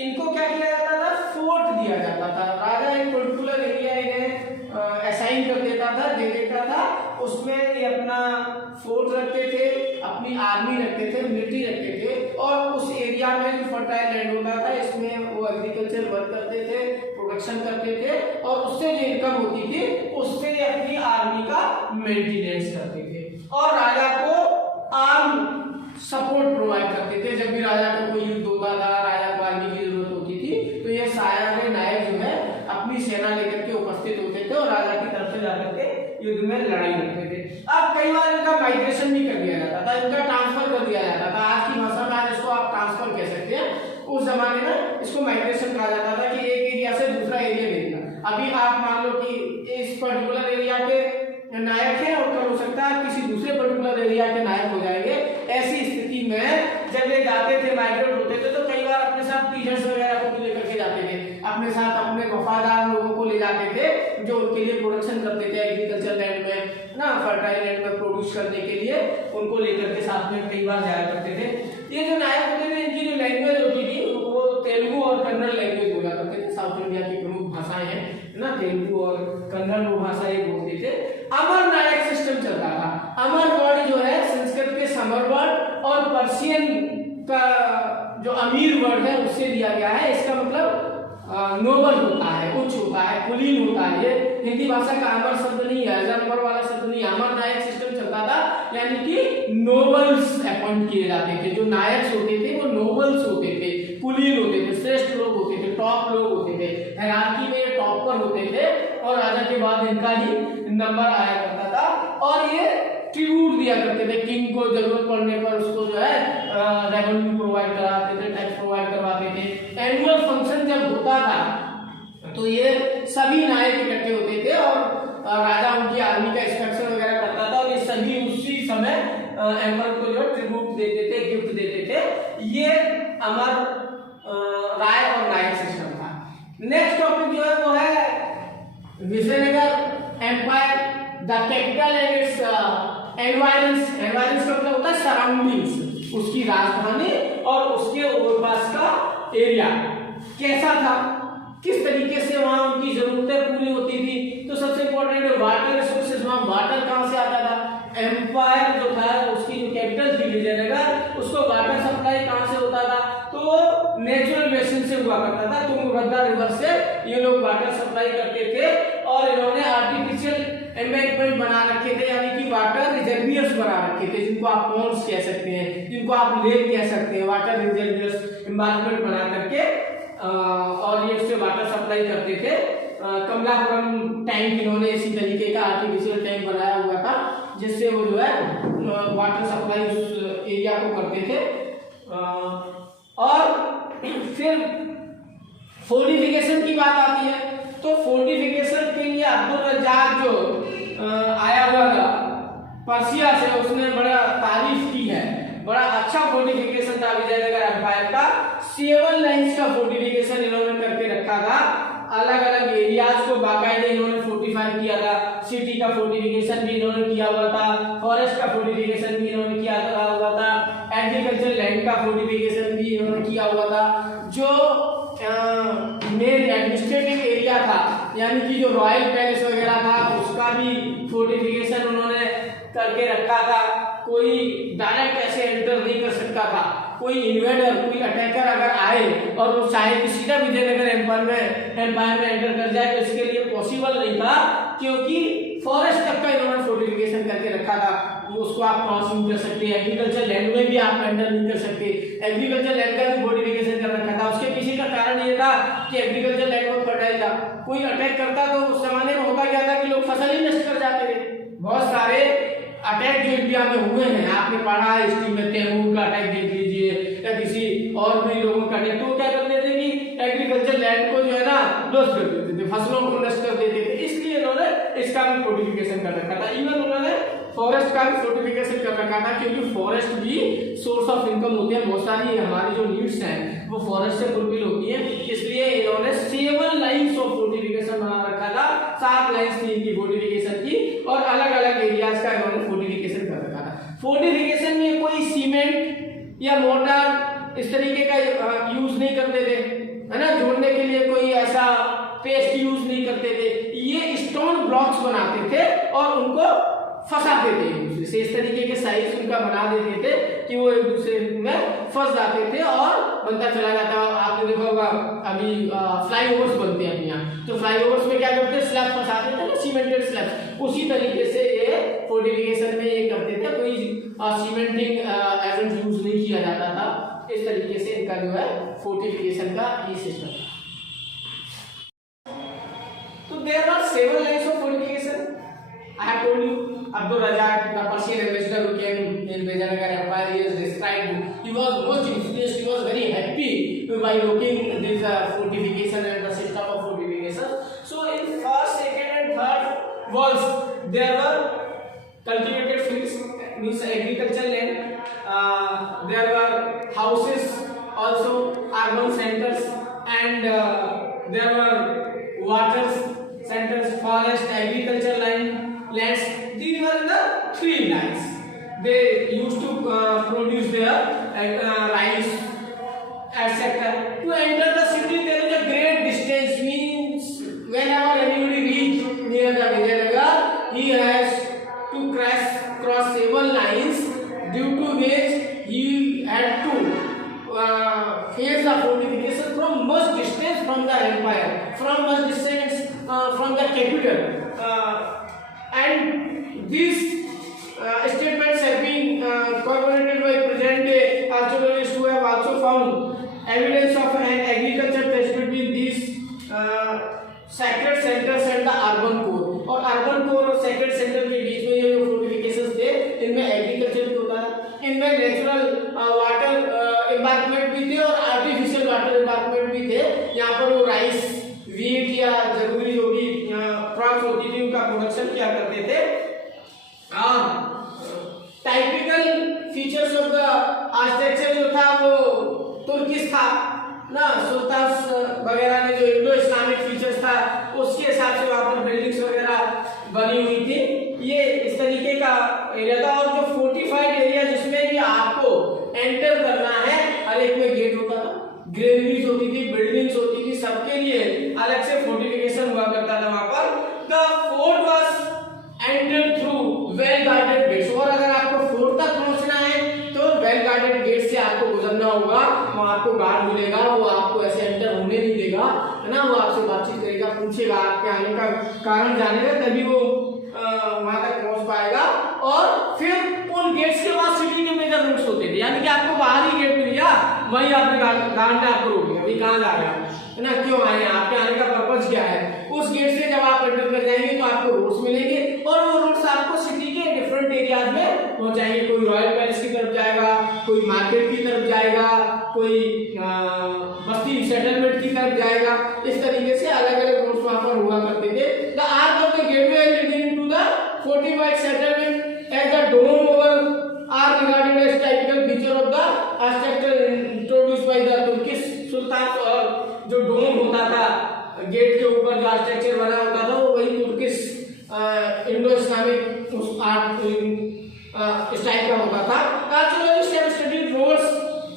इनको क्या किया जाता था, फोर्ट दिया जाता था। राजा एक पर्टिकुलर एरिया इन्हें असाइन कर देता था, दे देता था, उसमें ये अपना फोर्ट रखते थे, अपनी आर्मी रखते थे, मिलिट्री रखते थे और उस एरिया में जो फर्टाइल लैंड होता था इसमें वो एग्रीकल्चर वर्क करते थे, प्रोडक्शन करते थे और उससे जो इनकम होती थी उससे अपनी आर्मी का मेंटेनेंस करते थे और राजा को आर्म सपोर्ट प्रोवाइड करते थे। जब भी राजा को कोई युद्ध होता था, राजा को आर्मी की जरूरत होती थी तो ये सारे नायक जो है अपनी सेना लेकर के उपस्थित होते थे और राजा की तरफ से जाकर के युद्ध में लड़ाई करते थे। अब कई बार इनका माइग्रेशन भी कर दिया जाता था, इनका ट्रांसफर कर दिया जाता था। आज की भाषा में आज इसको आप ट्रांसफर कह सकते हैं, उस जमाने में इसको माइग्रेशन कहा जाता था कि एक एरिया से दूसरा एरिया भेजना। अभी आप मान लो कि इस पर्टिकुलर एरिया के नायक है और कल हो सकता है किसी दूसरे पर्टिकुलर एरिया के नायक हो जाएंगे। ऐसी स्थिति में जब ये जाते थे, माइग्रेट होते थे तो कई बार अपने साथ पीजेंट्स वगैरह को भी लेकर के जाते थे, अपने साथ अपने वफादार लोगों को ले जाते थे जो उनके लिए प्रोडक्शन करते थे एग्रीकल्चर लैंड में ना, फर्टाइल लैंड में प्रोड्यूस करने के लिए उनको लेकर के साथ में कई बार जाया करते थे। ये जो नायक होते थे इनकी जो लैंग्वेज होती थी वो तेलुगु और कन्नड़ लैंग्वेज बोला करते थे। साउथ इंडिया की प्रमुख भाषाएं हैं ना, तेलुगु और कन्नड़ वो भाषा ये बोलते थे। अमर नायक सिस्टम चलता था। अमर वर्ड जो है संस्कृत के समर वर्ड और पर्शियन का जो अमीर वर्ड है उससे लिया गया है। इसका मतलब नोबल होता है, उच्च होता है, कुलीन होता है। ये हिंदी भाषा का अमर शब्द नहीं है, अमर वाला शब्द नहीं। अमर नायक सिस्टम चलता था यानी कि नोबल्स अपॉइंट किए जाते थे। जो नायक होते थे वो नोबल्स होते थे, कुलीन होते थे, श्रेष्ठ लोग होते थे, टॉप लोग होते थे, हायरार्की में ये टॉप पर होते थे और राजा के बाद इनका ही नंबर आया करता था। और ये ट्रिब्यूट दिया करते थे, किंग को जरूरत पड़ने पर उसको जो है रेवेन्यू प्रोवाइड कराते थे, टैक्स प्रोवाइड करवाते थे। एनुअल फंक्शन जब होता था तो ये सभी नायक इकट्ठे होते थे और राजा उनकी आर्मी का इंस्पेक्शन वगैरह करता था और ये सभी उसी समय एम्परर को जो ट्रिब्यूट देते थे, गिफ्ट देते थे। ये अमर राय और नायक सिस्टम था। नेक्स्ट टॉपिक जो है वो है Vijayanagara empire, the capital and its environments. Environments का मतलब होता है सराउंडिंग्स, उसकी राजधानी और उसके आसपास का एरिया कैसा था, किस तरीके से वहां उनकी जरूरतें पूरी होती थी। तो सबसे इंपॉर्टेंट है वाटर रिसोर्सेज, वहां वाटर कहां से आता था। एम्पायर जो था उसकी जो कैपिटल थी विजयनगर, उसको वाटर सप्लाई सप्लाई कहाँ से होता था, तो नेचुरल बेसिन से हुआ करता था। तुंगभद्रा रिवर से ये लोग वाटर सप्लाई करते थे और इन्होंने आर्टिफिशियल एम्बैंकमेंट बना रखे थे, यानी कि वाटर रिजर्वियर्स बना रखे थे, जिनको आप पॉन्ड्स कह सकते हैं, जिनको आप लेक कह सकते हैं, वाटर रिजर्वियर्स एम्बैंकमेंट बना करके और ये उससे वाटर सप्लाई करते थे। कमलापुरम टैंक इन्होंने इसी तरीके का आर्टिफिशियल टैंक बनाया हुआ था, जिससे वो जो है वाटर सप्लाई उस एरिया को करते थे। और फिर फोर्टिफिकेशन की बात आती है, तो फोर्टिफिकेशन के लिए अब्दुल रज्जाक जो आया हुआ था पर्सिया से, उसने बड़ा तारीफ की है, बड़ा अच्छा फोर्टिफिकेशन था विजयनगर एम्पायर का। 7 लाइन्स का फोर्टिफिकेशन इन्होंने करके रखा था, अलग अलग एरियाज को बाकायदे इन्होंने फोर्टिफाई किया था। सिटी का फोर्टिफिकेशन भी इन्होंने किया हुआ था, फॉरेस्ट का फोर्टिफिकेशन भी इन्होंने किया हुआ था, एग्रीकल्चर लैंड का फोर्टिफिकेशन भी इन्होंने किया हुआ था। जो मेन एडमिनिस्ट्रेटिव एरिया था, यानी कि जो रॉयल पैलेस वगैरह था, उसका भी फोर्टिफिकेशन उन्होंने करके रखा था। कोई डायरेक्ट ऐसे एंटर नहीं कर सकता था, कोई इन्वेडर, कोई अटैकर अगर आए और वो चाहे कि सीधा विजयनगर एम्पायर में एंटर कर जाए, तो इसके लिए पॉसिबल नहीं था, क्योंकि फॉरेस्ट तक का इन्होंने फोर्टिफिकेशन करके रखा था। उसको आप क्रॉस नहीं कर सकते, एग्रीकल्चर लैंड में भी आप एंटर नहीं कर सकते, एग्रीकल्चर लैंड का भी फोर्टिफिकेशन कर रखा था। उसके पीछे का कारण ये था कि एग्रीकल्चर लैंड बहुत फर्टाइल था, कोई अटैक करता तो उस जमाने में होता क्या था कि लोग फसल ही नष्ट कर जाते थे। बहुत सारे अटैक जो इंडिया में हुए हैं, आपने पढ़ा है हिस्ट्री में, तैमूर का अटैक देख लीजिए या किसी और भी लोगों का अटैक, तो क्या करते थे कि एग्रीकल्चर लैंड को जो है ना ध्वस्त कर देते थे, फसलों को नष्ट कर देते थे। इसलिए इन्होंने इसका भी फोर्टिफिकेशन कर रखा था। इवन उन्होंने फॉरेस्ट का भी फोर्टिफिकेशन कर रखा था, क्योंकि फॉरेस्ट भी सोर्स ऑफ इनकम होती है। बहुत सारी हमारी जो नीड्स हैं वो फॉरेस्ट से फुलफिल होती है, इसलिए इन्होंने 7 लाइन्स ऑफ फोर्टिफिकेशन बना रखा था। 7 लाइन्स थी इनकी फोर्टिफिकेशन की, और अलग अलग एरियाज का इन्होंने फोर्टिफिकेशन कर रखा था। फोर्टिफिकेशन में कोई सीमेंट या मोटर इस तरीके का यूज नहीं करते थे, है ना, जोड़ने के लिए कोई ऐसा पेस्ट यूज नहीं करते थे। ये स्टोन ब्लॉक्स बनाते थे और उनको फंसाते थे एक दूसरे से, इस तरीके के साइज उनका बना देते थे कि वो एक दूसरे में फंस जाते थे और बनता चला जाता। आपने देखा होगा अभी फ्लाईओवर्स बनते हैं अपने यहाँ, तो फ्लाईओवर्स में क्या करते हैं, स्लैब फंसाते थे ना, सीमेंटेड स्लैब। उसी तरीके से ये फोर्टिफिकेशन में ये करते थे, कोई सीमेंटिंग एजेंट यूज नहीं किया जाता था। इस तरीके से इनका जो है फोर्टिफिकेशन का ये सिस्टम था। तो there are 7 lines of fortification. I have told you Abdul Razak, the Persian ambassador who came in Vijayanagar Empire, he is described. He was most influenced. He was very happy by looking this fortification and the system of fortification. So in first, second, and third walls there were cultivated fields, means agricultural land. There were houses, also urban centers, and there were water centers, forest, agriculture lands. These were the 3 lines. They used to produce their rice, etc. To enter the city, there is a great distance. Means whenever anybody reach near the Vijayanagar, he has to cross 7 lines, due to which he had to face the fortification from much distance from the empire, from much distance from the capital. And these statements have been corroborated by present day archaeologists, who have also found evidence of an agriculture touch between these sacred centers and the urban core. और urban core और sacred centre के बीच में ये जो fortifications थे, इनमें agriculture भी होता है, इनमें नेचुरल वाटर एम्बार्कमेंट भी थे और आर्टिफिशियल वाटर एम्बार्कमेंट भी थे। यहाँ पर वो राइस, वीट या जरूरी जो भी क्रॉप्स होती थी उनका प्रोडक्शन क्या करते थे। Typical features of the architecture जो था वो तुर्किश था ना, सुल्तान्स वगैरह ने जो इंडो इस्लामिक फीचर्स था उसके हिसाब से वहाँ पर बिल्डिंग्स वगैरह बनी हुई थी। ये इस तरीके का एरिया था, और जो फोर्टिफाइड एरिया जिसमें भी आपको एंटर करना है, हर एक में गेट होता था, ग्रेनरीज होती थी, बिल्डिंग्स होती थी, सबके लिए अलग से फोर्टिफिकेशन हुआ करता था वहां पर। The fort was entered through well guarded gates, और अगर आपको फोर्ट तक पहुंचना है तो वेल गार्डेड गेट से आपको गुजरना करना होगा, वहाँ आपको गार्ड मिलेगा, वो आपको ऐसे एंटर होने नहीं देगा, है ना, वो आपसे बातचीत करेगा, पूछेगा, आपके आने का कारण जानेगा, तभी वो वहाँ तक पहुँच पाएगा। और फिर उन गेट्स के बाद सिटी के मेजर रूट्स होते थे, यानी कि आपको बाहरी गेट मिल गया, वहीं आपने गार्ड ने आपको रोक दिया, अभी कहाँ जा रहे हैं, है ना, क्यों आए हैं, आपके आने का पर्पज क्या है। उस गेट से जब आप एंटर कर जाएंगे तो आपको रोड्स मिलेंगे, और वो रोड्स आपको सिटी के डिफरेंट एरियाज में पहुंचाएंगे। कोई रॉयल पैलेस की तरफ जाएगा, कोई मार्केट की तरफ जाएगा, कोई बस्ती सेटलमेंट की तरफ जाएगा, इस तरीके से अलग अलग रोड्स वहां पर हुआ करते थे। The arch of the gateway leading to the fortified settlement at the dome over are regarded as typical feature of the architecture introduced by the Turkish sultans। और जो डोम होता था गेट के ऊपर, जो आर्किटेक्चर बना होता था, वो वही तुर्किश इंडो इस्लामिक उस आर्ट स्टाइल का होता था। Archaeologist have studied roads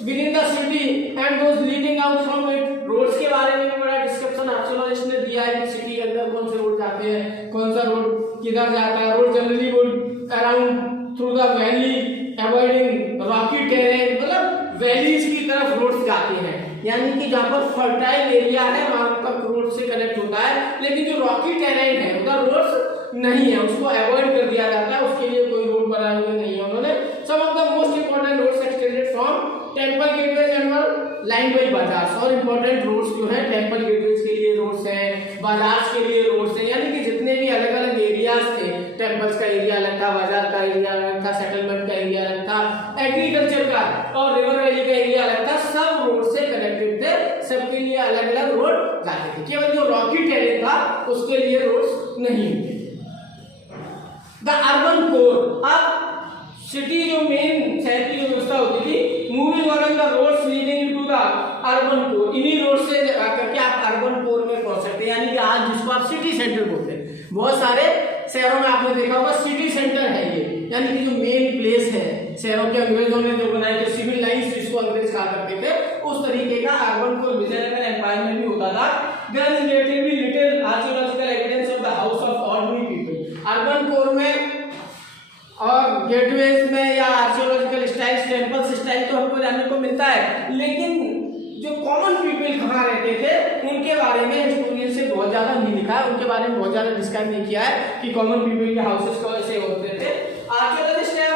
with in the city and those leading out from it. Roads के बारे में भी बड़ा डिस्क्रिप्शन आर्कियोलॉजिस्ट ने दिया है कि सिटी के अंदर कौन से रोड जाते हैं, कौन सा रोड किधर जाता है। Road generally would around through the valley avoiding Rocky terrain, मतलब वैलीज की तरफ रोड्स जाते हैं, यानी कि जहाँ पर फर्टाइल एरिया है वहां तक रोड से कनेक्ट होता है, लेकिन जो रॉकी टेरेन है उधर रोड्स नहीं है, उसको अवॉइड कर दिया जाता है, उसके लिए कोई रोड बनाए हुए नहीं है उन्होंने। Some of the most important roads extended from temple gateways and line by bazaar. और इंपॉर्टेंट रोड्स जो है, टेंपल गेटवेज के लिए रोड्स हैं, बाजार के लिए रोड्स हैं, यानी कि जितने भी अलग अलग एरियाज थे, टेंपल्स का एरिया अलग था, बाजार का एरिया अलग था, सेटलमेंट का एरिया अलग था, एग्रीकल्चर का और रिवर वैली का एरिया अलग था, सब रोड से कनेक्टेड थे, सबके लिए अलग अलग रोड जाते थे। केवल जो रॉकी टेरेन था उसके लिए रोड्स नहीं होते। द अर्बन कोर, अब सिटी जो मेन शहर की जो व्यवस्था होती थी, moving around the roads leading to the urban core, इन्हीं रोड से करके आप अर्बन कोर में पहुंच सकते हैं, यानी कि आज जिसको आप सिटी सेंटर बोलते हैं। बहुत सारे शहरों में आपने देखा होगा सिटी सेंटर है ये, यानी कि जो मेन प्लेस है, शहरों के अंग्रेजों ने जो बनाए थे, सिविल लाइंस जिसको अंग्रेज कहा करते थे, उस तरीके का अर्बन कोर विजयनगर एम्पायर में भी होता था। There is relatively little archaeological evidence of the house of ordinary people. Urban core में और गेटवेज में या आर्कियोलॉजिकल स्टाइल्स, टेंपल्स स्टाइल तो हमको जानने को मिलता है, लेकिन जो कॉमन पीपल कहाँ रहते थे उनके बारे में हिस्टोरियन से बहुत ज्यादा नहीं लिखा है, उनके बारे में बहुत ज्यादा डिस्क्राइब नहीं किया है कि कॉमन पीपल के हाउसेस कैसे होते थे। आर्कियोलॉजिस्ट ने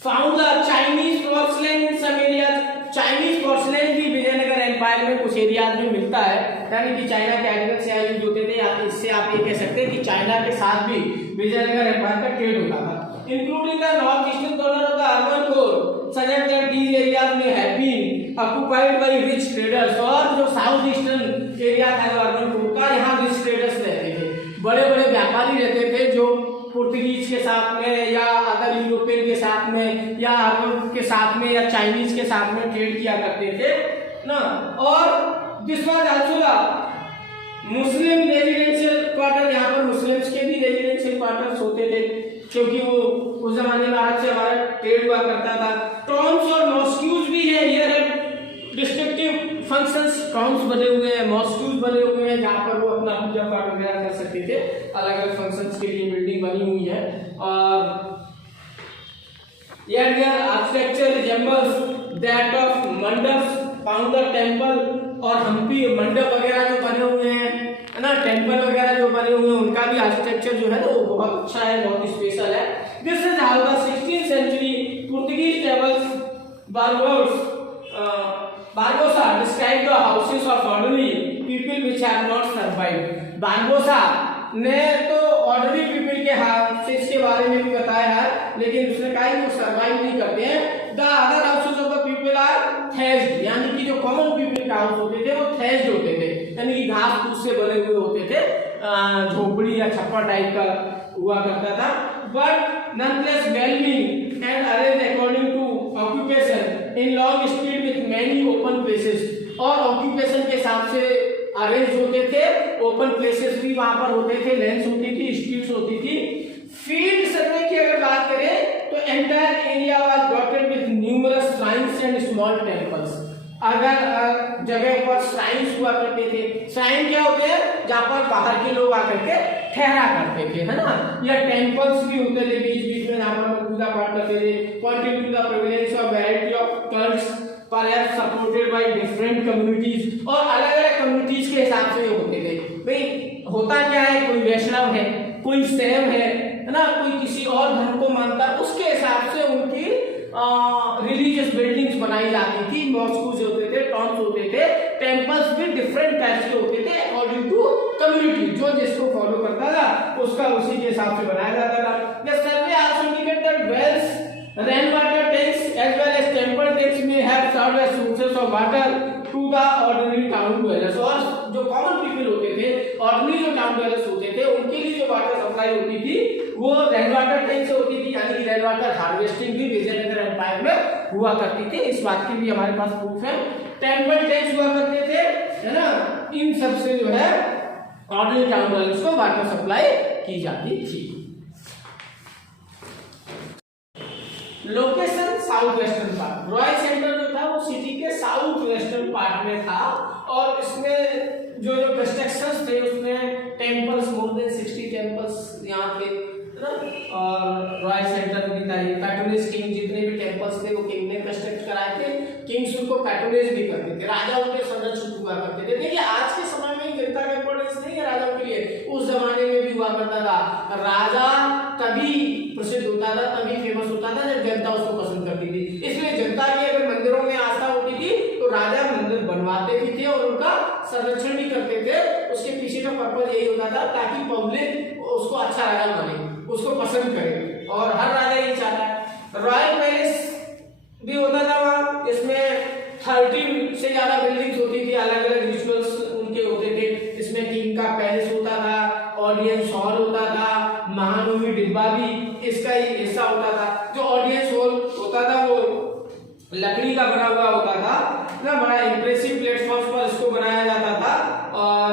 found the Chinese porcelain in some areas. Chinese porcelain भी विजयनगर एम्पायर में कुछ एरियाज में मिलता है, यानी कि चाइना के एनिमल से यूज होते थे, या इससे आप ये कह सकते हैं कि चाइना के साथ भी विजयनगर एम्पायर का ट्रेड होता था। Including the north eastern corner of the urban core suggest that these areas may have been occupied by rich traders। और जो साउथ ईस्टर्न एरिया था जो अर्बन कोर का, यहाँ रिच ट्रेडर्स रहते थे, बड़े बड़े व्यापारी रहते थे, जो पुर्तगीज के साथ में या अदर यूरोपियन के साथ में या अरब के साथ में या चाइनीज के साथ में ट्रेड किया करते थे ना। और this was also the Muslim residential quarter, यहाँ पर मुस्लिम्स के भी रेजिडेंशियल क्वार्टर्स होते थे, क्योंकि वो उस जमाने में भारत से हमारा ट्रेड हुआ करता था। टॉम्स और मॉस्क्यूज भी है, ये है डिस्ट्रक्टिव फंक्शंस, टॉम्स बने हुए हैं, मॉस्क्यूज बने हुए हैं, जहाँ पर वो अपना पूजा पाठ वगैरह कर सकते थे, अलग अलग फंक्शंस के लिए बिल्डिंग बनी हुई है। और yet their architecture resembles that of mandaps, found the temple, और हम्पी मंडप वगैरह जो बने हुए हैं, है ना, टेम्पल वगैरह जो बने हुए हैं, उनका भी आर्किटेक्चर जो है ना वो बहुत अच्छा है, बहुत स्पेशल है। This is how the 16th century Portuguese travels Barbosa describe the houses of ordinary people which have not survived. Barbosa ने तो ऑर्डिनरी पीपल के हाउसेस के बारे में भी बताया है, लेकिन उसने कहा कि वो सर्वाइव नहीं करते हैं। The other houses of the people are thatched, यानी कि जो कॉमन पीपल का हाउस होते थे वो थैज्ड होते थे, यानी कि घास फूस से बने हुए होते थे, झोपड़ी या छप्पर टाइप का हुआ करता था। But nonetheless well being and arrange according to occupation in long street with many open places. और ऑक्यूपेशन के हिसाब से अरेंज होते थे, ओपन प्लेसेस भी वहां पर होते थे, लेंस होती थी, स्ट्रीट्स होती थी। फील्ड सर्वे की अगर बात करें तो entire area was dotted with numerous shrines and small temples. अगर जगह पर श्राइन्स हुआ करते थे, श्राइन क्या होते हैं, जहाँ पर बाहर के लोग आकर के ठहरा करते थे, है ना, या टेम्पल्स भी होते थे बीच बीच में, जहाँ पर पूजा पाठ करते थे। Pointing to the prevalence of variety of cults perhaps supported by different communities, और अलग अलग कम्युनिटीज के हिसाब से होते थे। भाई होता क्या है, कोई वैष्णव है, कोई शैव है ना, कोई किसी और धर्म को मानता है, उसके हिसाब से उनकी रिलीजियस बिल्डिंग्स बनाई जाती थी, मॉस्क्स होते थे, टॉम्स होते थे, टेम्पल्स भी डिफरेंट टाइप्स के होते थे अकॉर्डिंग टू कम्युनिटी, जो जिसको फॉलो करता था उसका उसी के हिसाब से बनाया जाता था। The survey also indicate that wells, rainwater tanks as well as temple tanks may have served as sources of water to the ordinary town dwellers, और जो कॉमन पीपल होते थे, ऑर्डिनरी जो टाउन dwellers होते थे, उनके लिए जो वाटर सप्लाई होती थी वो रेन वाटर टैंक से होती थी, यानी कि रेन वाटर हार्वेस्टिंग भी विजयनगर एम्पायर में हुआ करती थी। इस बात की भी हमारे पास प्रूफ है। टेम्पल टैंक्स हुआ करते थे, है ना, इन सब से जो है ऑर्डिनरी टाउन dwellers को वाटर सप्लाई की जाती थी। Location south western part, royal centre जो था वो सिटी के साउथ वेस्टर्न पार्ट में था, और इसमें जो जो कंस्ट्रक्शंस थे उसमें टेम्पल्स, मोर देन 60 टेम्पल्स यहाँ पे, और रॉयल सेंटर भी था। पैट्रोनेज किंग जितने भी टेम्पल्स थे वो किंग ने कंस्ट्रक्ट कराए थे, किंग्स उनको पैट्रोनेज भी करते थे, राजा उनके संरक्षक हुआ करते थे। देखिए आज के समय में जनता का इंपॉर्टेंस नहीं है राजाओं के लिए, उस जमाने में भी हुआ करता था। राजा तभी प्रसिद्ध होता था, तभी फेमस होता था जब जनता उसको पसंद करती थी। इसलिए जनता की अगर मंदिरों में आस्था होती थी तो राजा मंदिर बनवाते भी थे और उनका संरक्षण भी करते थे। उसके पीछे का पर्पज यही होता था ताकि पब्लिक उसको अच्छा राजा माने, उसको पसंद करे, और हर राजा यही चाहता है। रॉयल पैलेस भी होता था वहाँ, इसमें 30 से ज्यादा बिल्डिंग्स होती थी, अलग अलग रिचुअल्स उनके होते थे। इसमें किंग का पैलेस होता था, ऑडियंस हॉल होता था, महानवमी डिब्बा भी इसका ही हिस्सा होता था। जो ऑडियंस हॉल होता था वो लकड़ी का बना हुआ होता था ना, बड़ा इंप्रेसिव प्लेटफॉर्म पर इसको बनाया जाता था, और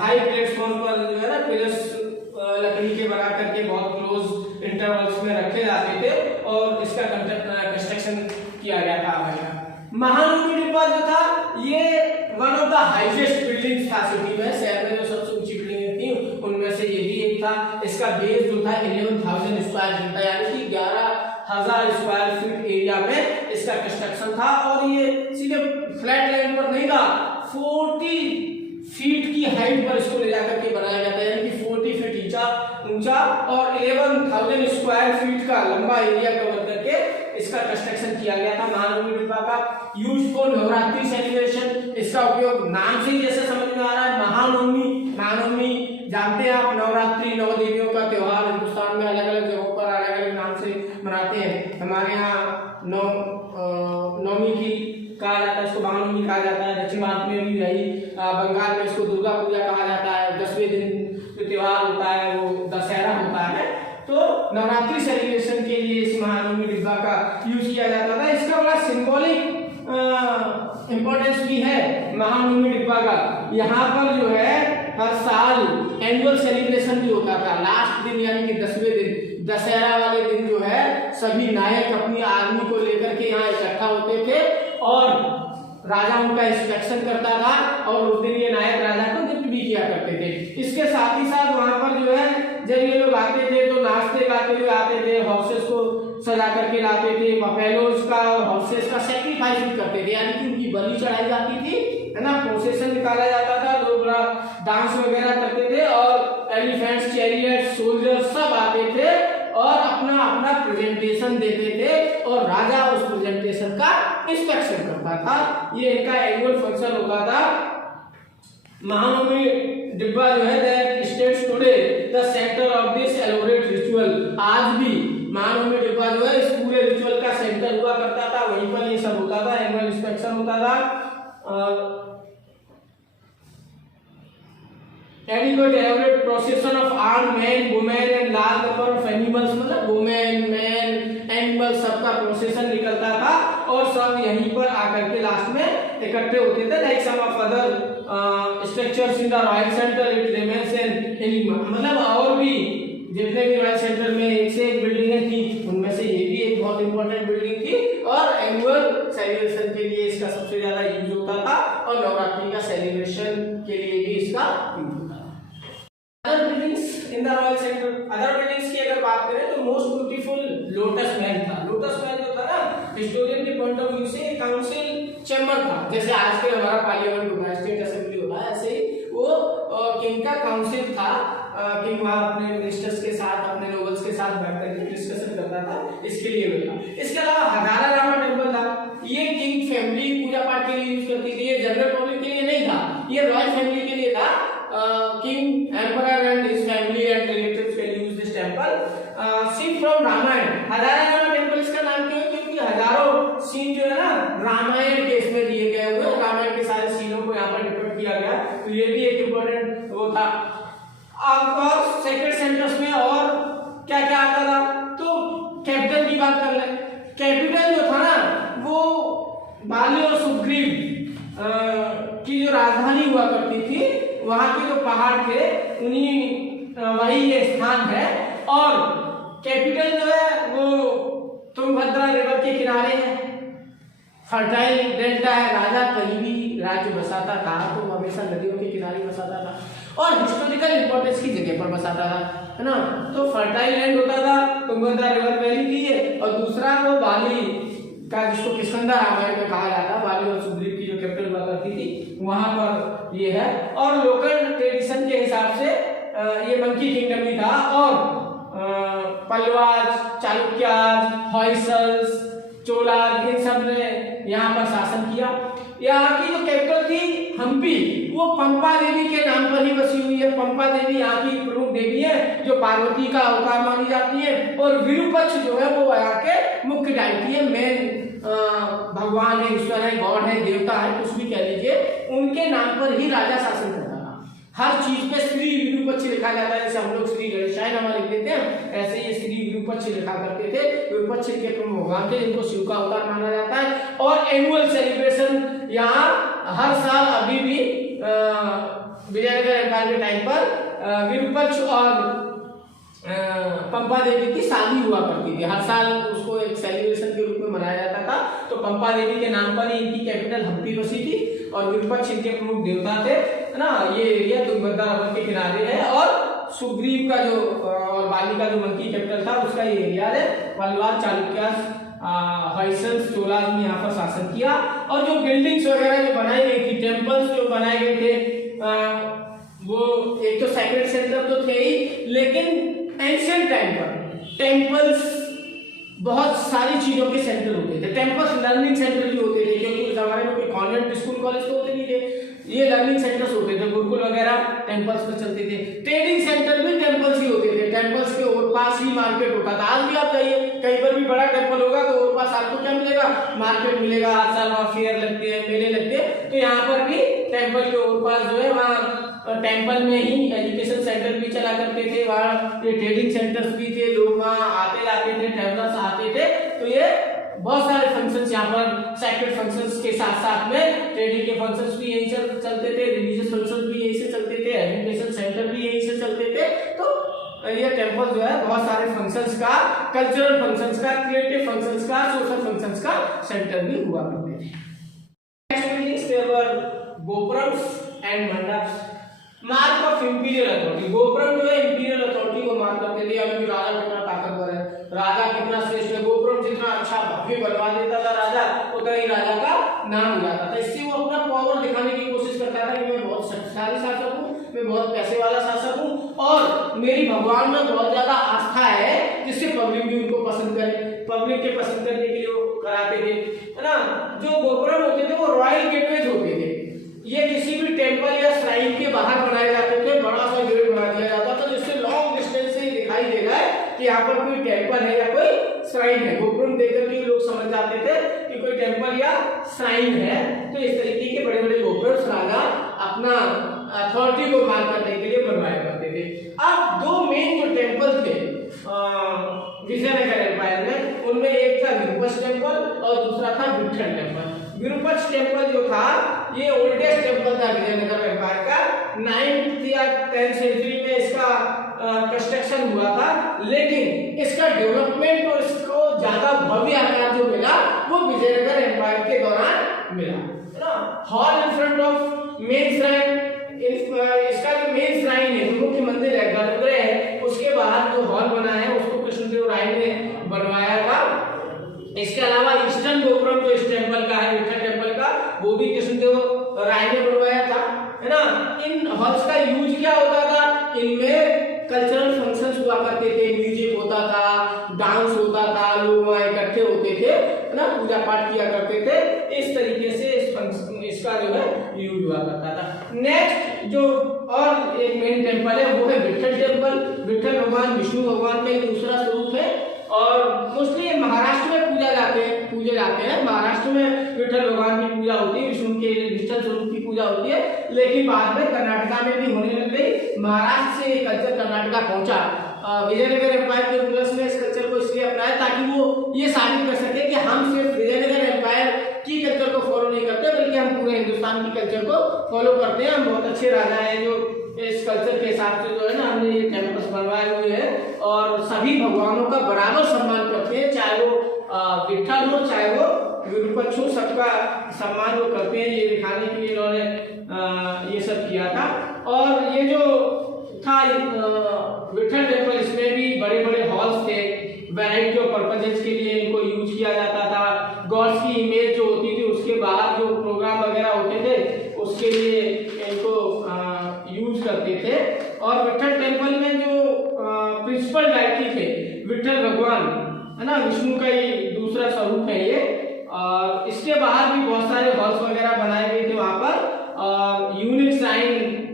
हाई प्लेटफॉर्म पर जो है ना पिलर्स लकड़ी के बना करके बहुत क्लोज इंटरवल्स में रखे जाते थे, और इसका कंस्ट्रक्शन किया गया था हमारे। महानवमी डिब्बा जो था ये one of the highest buildings था सिटी में, शहर में जो सबसे ऊंची बिल्डिंग थी उनमें से ये भी एक था। इसका बेस जो था 11,000 स्क्वायर फीट था, यानी कि 11,000 स्क्वायर फीट एरिया में इसका कंस्ट्रक्शन था, और ये सीधे फ्लैट लैंड पर नहीं था, 40 फीट की हाइट पर इसको ले जाकर के बनाया गया था, यानी कि 40 फीट ऊंचा और 11,000 स्क्वायर फीट का लंबा एरिया कवर करके इसका कंस्ट्रक्शन किया गया था। महानवमी डिब्बा का यूज फॉर नवरात्रि सेलिब्रेशन, इसका उपयोग नाम से ही जैसे समझ में आ रहा है, महानवमी, महानवमी जानते हैं आप, नवरात्रि, नौ देवियों का त्योहार हिंदुस्तान में अलग अलग जगहों पर अलग अलग नाम से मनाते हैं। हमारे यहाँ नवमी की कहा जाता है, इसको महानवमी कहा जाता है, दक्षिण भारत में भी रही, बंगाल में इसको दुर्गा पूजा कहा जाता है, 10वें दिन जो त्योहार होता है वो दशहरा होता है। तो नवरात्रि सेलिब्रेशन के लिए इस महानवमी डिब्बा का यूज किया जाता था। इसका बड़ा सिंबॉलिक इंपॉर्टेंस भी है महानवमी डिब्बा का। यहाँ पर जो है हर साल एनुअल सेलिब्रेशन भी होता था, लास्ट दिन यानी कि 10वें दिन, दशहरा वाले दिन जो है सभी नायक अपनी आर्मी को लेकर के यहाँ इकट्ठा होते थे, और राजा उनका इंस्पेक्शन करता था, और उस दिन ये नायक राजा को गिफ्ट भी किया करते थे। इसके साथ ही साथ वहां पर जो है जब ये लोग आते थे तो नाचते गाते हुए आते थे, हॉर्सेस को सजा करके लाते थे, बफेलोज का और हॉर्सेस का सेक्रीफाइस भी करते थे, यानी कि उनकी बलि चढ़ाई जाती थी, है ना, प्रोसेशन निकाला जाता था, लोग डांस वगैरह करते थे, और एलिफेंट्स, चैरियट, सोल्जर सब आते थे और अपना अपना प्रेजेंटेशन देते थे, और राजा उस प्रेजेंटेशन का इंस्पेक्शन करता था। ये इनका एनुअल फंक्शन होता था। महानवमी डिब्बा जो है that states today the centre of this elaborate ritual, आज भी महानवमी डिब्बा जो है इस पूरे रिचुअल का सेंटर हुआ करता था, वहीं पर ये सब होता था, एनुअल इंस्पेक्शन होता था। Adequate elaborate procession of armed men, women and large number of animals, मतलब women, men, animals सबका प्रोसेशन निकलता था, और सब यहीं पर आकर के लास्ट में इकट्ठे होते थे। Like some of other structures in the Royal Center, it remains an enigma, मतलब और भी जितने भी रॉयल सेंटर में एक से एक बिल्डिंगें थी, उनमें से ये भी एक बहुत इंपॉर्टेंट बिल्डिंग थी, और एनुअल सेलिब्रेशन के लिए इसका सबसे ज्यादा यूज होता था, और नवरात्रि का सेलिब्रेशन के लिए भी इसका यूज होता था। Other buildings in the royal centre, other buildings की अगर बात करें तो मोस्ट ब्यूटीफुल लोटस महल था। लोटस महल जो था ना, हिस्टोरियन के पॉइंट ऑफ व्यू से काउंसिल चैम्बर था, जैसे आज के हमारा पार्लियामेंट होता है, स्टेट असेंबली होता है, ऐसे ही वो किंग का काउंसिल था। किंग वहाँ अपने मिनिस्टर्स के साथ, अपने नोबल्स के साथ बैठ करके डिस्कशन करता था, इसके लिए हुआ था। इसके अलावा हजारा रामा टेम्पल था, ये किंग फैमिली पूजा पाठ के लिए यूज करती थी, ये जनरल पब्लिक के लिए नहीं था, ये रॉयल फैमिली के लिए था। King emperor and his family and relatives can use this temple. Scene from Ramayana, Hazara Rama temple इसका नाम क्यों है? क्योंकि हजारों सीन जो है ना रामायण के इसमें दिए गए हुए, रामायण के सारे सीनों को यहाँ पर डिपिक्ट किया गया, तो ये भी एक इम्पोर्टेंट वो था। और सेक्रेट सेंटर्स में और क्या क्या आता था, तो कैपिटल की बात कर ले। कैपिटल जो था ना वो बाली और सुग्रीव की जो राजधानी हुआ करती थी, वहां के जो पहाड़ थे उन्हीं वही ये स्थान है। और कैपिटल जो है वो तुंगभद्रा रिवर के किनारे है, फर्टाइल डेल्टा है, राजा कहीं भी राज्य बसाता था तो हमेशा नदियों के किनारे बसाता था, और हिस्टोरिकल इंपॉर्टेंस की जगह पर बसाता था, है ना। तो फर्टाइल लैंड होता था, तुंगभद्रा रिवर वैली थी ये, और दूसरा वो बाली का जिसको किष्किंधा रामायण में कहा जाता है, बाली और सुग्रीव की जो कैपिटल हुआ करती थी वहां पर ये है। और लोकल ट्रेडिशन के हिसाब से ये मंकी किंगडम भी था, और पल्लवाज, चालुक्याज, हॉयसल्स, चोलाज, इन सब ने यहाँ पर शासन किया। यहाँ की जो कैपिटल थी हम्पी, वो पंपा देवी के नाम पर ही बसी हुई है। पंपा देवी यहाँ की प्रमुख देवी है जो पार्वती का अवतार मानी जाती है, और विरूपक्ष जो है वो यहाँ के मुख्य डायटी है, मेन भगवान है, ईश्वर है, गॉड है, देवता है, कुछ भी कह लीजिए, उनके नाम पर ही राजा शासन करता था। हर चीज पे श्री विरूपक्ष लिखा जाता है, जैसे हम लोग श्री गणेशाय नमः लिख देते हैं, ऐसे ही श्री विरूपक्ष लिखा करते थे। विरूपक्ष के प्रमुख भगवान थे जिनको शिव का अवतार माना जाता है। और एनुअल सेलिब्रेशन यहाँ हर साल अभी भी विजयनगर एम्पायर के टाइम पर विरूपक्ष और पंपा देवी की शादी हुआ करती थी, हर साल उसको एक सेलिब्रेशन के रूप में मनाया जाता था। तो पंपा देवी के नाम पर ही इनकी कैपिटल हम्पी बसी थी, और विरूपक्ष इनके प्रमुख देवता थे, है ना। ये एरिया तुंगभद्रा रिवर के किनारे है, और सुग्रीव का जो और बाली का जो मंकी कैपिटल था उसका ये एरिया है। पल्लवाज, चालुक्यास, हॉयसल्स, चोलाज ने यहाँ पर शासन किया। और जो बिल्डिंग्स वगैरह जो बनाई गई थी, टेम्पल्स जो बनाए गए थे, वो एक तो सेक्रेट सेंटर तो थे ही, लेकिन एंशिएंट टाइम पर टेम्पल्स बहुत सारी चीजों के सेंटर होते थे। टेम्पल्स लर्निंग सेंटर भी होते थे, क्योंकि उस जमाने में कोई कॉन्वेंट स्कूल कॉलेज तो होते नहीं थे, ये लर्निंग सेंटर्स होते थे, गुरुकुल वगैरह टेम्पल्स में चलते थे। ट्रेडिंग सेंटर भी टेम्पल्स ही होते थे, टेम्पल्स के ओर पास ही मार्केट होता था। आज भी आप जाइए कहीं पर भी बड़ा टेम्पल होगा तो ओर पास आपको क्या मिलेगा, मार्केट मिलेगा, हर साल वहाँ फेयर लगते हैं, मेले लगते हैं। तो यहाँ पर भी टेम्पल के ओर पास जो है वहाँ टेम्पल में ही एजुकेशन सेंटर भी चला करते थे, वहाँ ये ट्रेडिंग सेंटर्स भी थे, लोग वहाँ आते जाते थे, ट्रैवलर्स आते थे। तो ये बहुत सारे फंक्शंस यहाँ पर सैक्रेड फंक्शंस के साथ साथ में ट्रेडिंग के फंक्शंस भी यहीं चलते थे, रिलीजियस फंक्शंस भी यहीं से चलते थे, एजुकेशन सेंटर भी यहीं से चलते थे। तो ये टेम्पल जो है बहुत सारे फंक्शंस का, कल्चरल फंक्शंस का, क्रिएटिव फंक्शंस का, सोशल फंक्शंस का सेंटर भी हुआ करते थे। Gopurams and mandaps, mark of imperial authority. Gopuram जो है इंपीरियल अथॉरिटी को मार्क करते थे, यानी कि राजा कितना ताकतवर है, राजा कितना श्रेष्ठ है। गोपुरम जितना अच्छा भव्य बनवा देता था राजा, उतना ही राजा का नाम हो जाता था। इससे वो अपना पावर दिखाने की कोशिश करता था कि मैं बहुत शक्तिशाली शासक हूँ, मैं बहुत पैसे वाला शासक हूँ, और मेरी भगवान में बहुत ज्यादा आस्था है, जिससे पब्लिक भी उनको पसंद करे। पब्लिक के पसंद करने के लिए वो कराते थे, है ना। जो गोपुरम होते थे वो रॉयल गेटवेज होते थे, ये किसी भी टेम्पल या श्राइन के बाहर बनाए जाते थे, बड़ा सा गेट बना दिया जाता था जिससे लॉन्ग डिस्टेंस से दिखाई देगा कि यहाँ पर कोई टेम्पल है या कोई श्राइन है। गोपुरम देखकर भी लोग समझ जाते थे कि कोई टेम्पल या श्राइन है। तो इस तरीके के बड़े बड़े गोपुरम राजा अपना अथॉरिटी को मार्क करने के लिए बनवाया करते थे। अब दो मेन जो टेम्पल थे विजयनगर एम्पायर में, उनमें एक था विरूपक्ष टेम्पल और दूसरा था विट्ठल टेम्पल। विरूपक्ष टेम्पल जो था ये ओल्डेस्ट टेम्पल था विजयनगर एम्पायर का। 9th या 10th सेंचुरी में इसका कंस्ट्रक्शन हुआ था, लेकिन इसका डेवलपमेंट और इसको ज्यादा भव्य आकार जो मिला वो विजयनगर एम्पायर के दौरान मिला, है ना। Hall in front of main shrine, इसका जो मेन श्राइन है, मुख्य मंदिर है, गर्भगृह है, उसके बाहर जो हॉल बना है उसको कृष्णदेव राय ने बनवाया था। इसके अलावा ईस्टर्न गोपुरम जो इस टेम्पल का है, विठल टेम्पल का, वो भी कृष्णदेव राय ने बनवाया था, है ना। इन हॉल्स का यूज क्या होता था, इनमें कल्चरल फंक्शंस हुआ करते थे, म्यूजिक होता था, डांस होता था, लोग वहाँ इकट्ठे होते थे, है ना, पूजा पाठ किया करते थे। इस तरीके से इसका जो है यूज हुआ करता था। नेक्स्ट जो और एक मेन टेम्पल है वो है विठल टेम्पल। विठल भगवान विष्णु भगवान का एक दूसरा स्वरूप है और मोस्टली महाराष्ट्र में पूजे जाते हैं। महाराष्ट्र में विठल भगवान की पूजा होती है, विष्णु के विठल स्वरूप की पूजा होती है, लेकिन बाद में कर्नाटका में भी होने लग गई। महाराष्ट्र से कल्चर कर्नाटका पहुंचा। विजयनगर एम्पायर के रूलर्स ने इस कल्चर को इसलिए अपनाया ताकि वो ये साबित कर सके कि हम सिर्फ विजयनगर एम्पायर की कल्चर को फॉलो नहीं करते, बल्कि हम पूरे हिंदुस्तान की कल्चर को फॉलो करते हैं। हम बहुत अच्छे राजा हैं जो इस कल्चर के हिसाब से जो है ना हमने ये टेम्पल्स बनवाए हुए हैं और सभी भगवानों का बराबर सम्मान करते हैं, चाहे वो विठल हो चाहे वो विरूपाक्ष हो, सबका सम्मान वो करते हैं। ये दिखाने के लिए इन्होंने ये सब किया था। और ये जो था विठल टेम्पल, इसमें भी बड़े बड़े हॉल्स थे, वैरायटी ऑफ पर्पजेस के लिए इनको यूज किया जाता था। गॉड्स की इमेज जो होती थी उसके बाहर जो प्रोग्राम वगैरह होते थे उसके लिए इनको यूज करते थे। और विठल टेम्पल में जो प्रिंसिपल डायटी थे विठल भगवान, है ना, विष्णु का ही दूसरा स्वरूप है ये। और इसके बाहर भी बहुत सारे हॉल्स वगैरह बनाए गए थे वहां पर। यूनिक साइन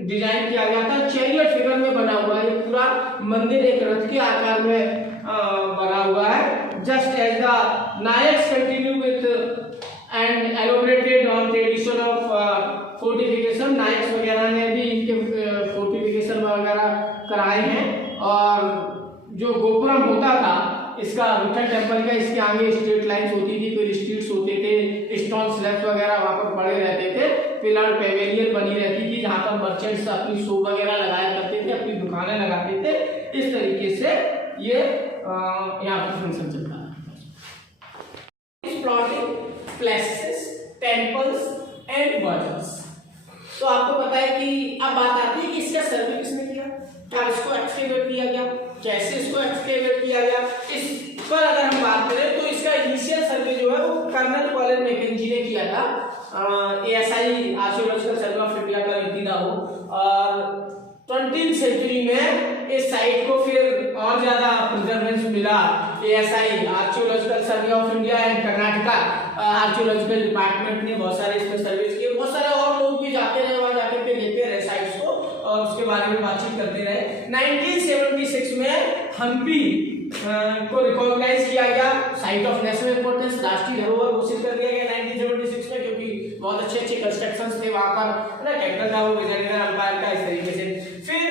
डिजाइन किया गया था, चैरियट फिगर में बना हुआ है पूरा मंदिर, एक रथ के आकार में बना हुआ है। Just as the Nayaks continue with and elaborated on tradition of fortification, Nayaks वगैरह ने भी इनके फोर्टिफिकेशन वगैरह कराए हैं। और जो गोपुरम होता था इसका विठल टेम्पल का, इसके आगे स्ट्रेट लाइंस होती थी, फिर स्ट्रीट्स होते थे, स्टोन स्लैब्स वगैरह वहां पर पड़े रहते थे, पिलर पेवेलियन बनी रहती थी जहां पर मर्चेंट्स अपनी शॉप वगैरह लगाया करते थे, अपनी दुकानें लगाते थे। इस तरीके से ये यहाँ पर फंक्शन चलता है। Plotting places, temples and versions. तो आपको पता है कि अब बात आती है कि इसका सर्वे किसने किया, क्या इसको एक्सकेवेट किया गया, कैसे इसको एक्सकेवेट किया गया। इस पर अगर हम बात करें तो इसका इनिशियल सर्वे जो है वो कर्नल कॉलेज मैकेंजी ने किया था। ASI archaeological survey of India का व्यक्ति था वो। और 20वीं सेंचुरी में इस साइट को फिर और ज्यादा प्रिजर्वेंस मिला। ASI archaeological survey of India and Karnataka archaeological department ने बहुत सारे इसमें सर्विस किए। बहुत सारे और लोग भी जाते रहे वहां, जाकर के लेते रहे साइट्स को और उसके बारे में बातचीत करते रहे। 1976 में हम्पी को रिकॉग्नाइज किया गया साइट ऑफ नेशनल इंपोर्टेंस, राष्ट्रीय धरोहर घोषित कर दिया गया 1976 में, क्योंकि बहुत अच्छे अच्छे कंस्ट्रक्शंस थे वहां पर, है ना। कैपिटल था वो विजयनगर एम्पायर का। इस तरीके से फिर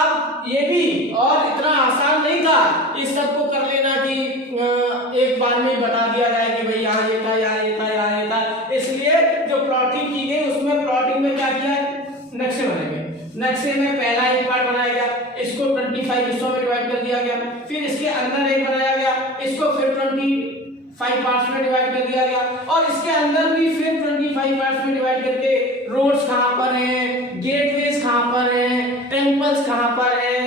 अब ये भी और इतना आसान नहीं था इस सब को कर लेना कि एक बार में बता दिया जाए कि भाई यहाँ ये था, यहाँ ये था, यहाँ ये था। इसलिए जो प्लॉटिंग की गई उसमें प्लॉटिंग में क्या किया, नक्शे बनाए गए। नक्शे में पहला एक पार्ट बनाया गया, इसको 25 हिस्सों में डिवाइड कर दिया गया। फिर इसके अंदर एक बनाया गया, इसको फिर 25 पार्ट्स में डिवाइड कर दिया गया। और इसके अंदर भी फिर 25 पार्ट्स में डिवाइड करके रोड्स कहाँ पर हैं, गेटवेज कहाँ पर हैं, टेम्पल्स कहाँ पर हैं,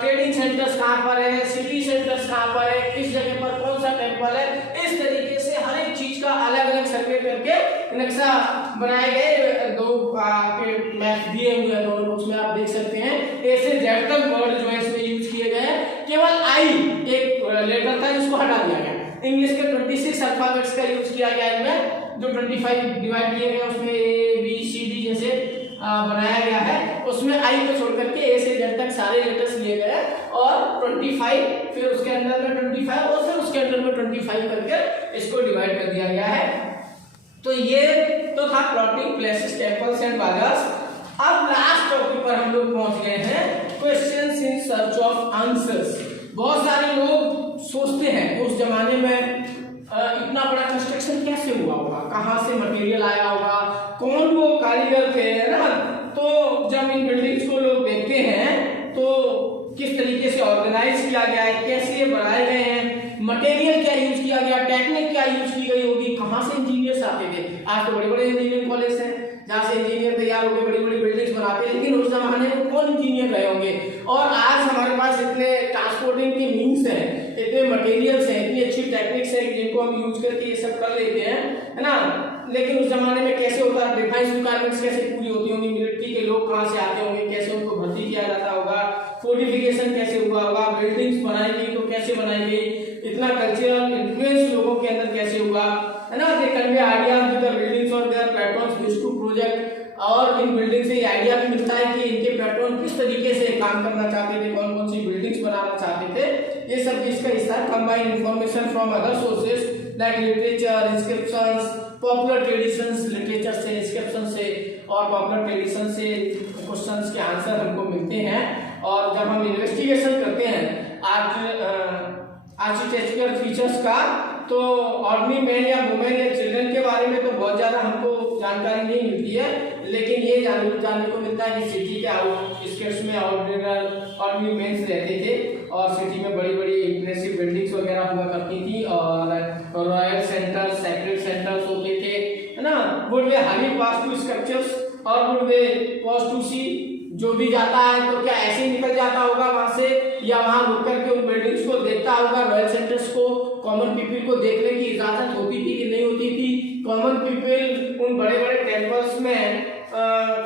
ट्रेडिंग सेंटर्स कहाँ पर है, सिटी सेंटर्स कहाँ पर है, किस जगह पर कौन सा टेम्पल है, इस तरीके से हर एक चीज का अलग अलग सर्वे करके नक्शा बनाए गए। दो आपके मैप दिए हुए हैं दोनों बुक्स में, आप देख सकते हैं। ए से जेड तक वर्ड जो है इसमें यूज किए गए हैं। केवल आई एक लेटर था जिसको हटा दिया गया। इंग्लिश के 26 अल्फाबेट्स का यूज किया गया इनमें, जो 25 डिवाइड किए गए उसमें A B C D जैसे बनाया गया है, उसमें आई को छोड़ करके ए से जेड तक सारे लेटर्स लिए गए और 25 फिर उसके अंदर में 25 और फिर उसके अंदर में 25 करके इसको डिवाइड कर दिया गया है। तो ये तो था plotting places, temples and bazaars. अब लास्ट टॉपिक पर हम लोग पहुंच गए हैं, questions in search of answers. बहुत सारे लोग सोचते हैं उस जमाने में इतना बड़ा कंस्ट्रक्शन कैसे हुआ होगा, कहाँ से मटेरियल आया होगा, कौन वो कारीगर थे, है ना। तो जब इन बिल्डिंग्स को लोग देखते हैं तो किस तरीके से ऑर्गेनाइज किया गया है, कैसे ये बनाए गए हैं, मटेरियल क्या यूज किया गया, टेक्निक क्या यूज की गई होगी, कहाँ से इंजीनियर्स आते थे। आज तो बड़े बड़े इंजीनियरिंग कॉलेज हैं जहाँ से इंजीनियर तैयार होकर बड़ी बड़ी बिल्डिंग्स बनाते हैं, लेकिन उस जमाने में कौन इंजीनियर रहे होंगे। और आज हमारे पास इतने ट्रांसपोर्टिंग के मीन्स हैं इतने मटेरियल्स हैं, इतनी अच्छी टेक्निक्स हैं जिनको हम यूज करके ये सब कर लेते हैं, है ना। लेकिन उस जमाने में कैसे होता है, डिफेंस रिक्वायरमेंट्स कैसे पूरी होती होंगी, मिलिट्री के लोग कहाँ से आते होंगे, कैसे उनको भर्ती किया जाता होगा, फोर्टिफिकेशन कैसे हुआ होगा, बिल्डिंग्स बनाई गई तो कैसे बनाई गई, इतना कल्चरल इन्फ्लुएंस लोगों के अंदर कैसे हुआ, है ना। They convey ideas with the buildings और their patterns wish to project, और इन बिल्डिंग से ये आइडिया भी मिलता है कि इनके पैटर्न किस तरीके से काम करना चाहते थे, कौन कौन सी बिल्डिंग्स बनाना चाहते थे, ये सब इसका हिस्सा है। Combine information from other sources like literature, inscriptions, popular traditions, literature से, इंस्क्रिप्शन से और पॉपुलर ट्रेडिशन से क्वेश्चंस के आंसर हमको मिलते हैं। और जब हम इन्वेस्टिगेशन करते हैं आर्किटेक्चरल फीचर्स का, तो ऑर्डिनरी मैन या वुमेन या चिल्ड्रन के बारे में तो बहुत ज्यादा हमको जानकारी नहीं मिलती है, लेकिन ये जानने को मिलता है कि सिटी के आउटस्कर्ट्स में ऑर्डिनरी मेंस रहते थे और सिटी में बड़ी बड़ी इंप्रेसिव बिल्डिंग्स वगैरह हुआ करती थी और रॉयल सेंटर्स, सेक्रेट सेंटर्स होते थे, है ना। Would they highly pass to structures और would they pass to see, जो भी जाता है तो क्या ऐसे ही निकल जाता होगा वहां से, या वहां रुक करके उन बिल्डिंग्स को देखता होगा, रॉयल सेंटर्स को, कॉमन पीपल को देखने की इजाजत होती थी कि नहीं होती थी, कॉमन पीपल उन बड़े बड़े टेम्पल्स में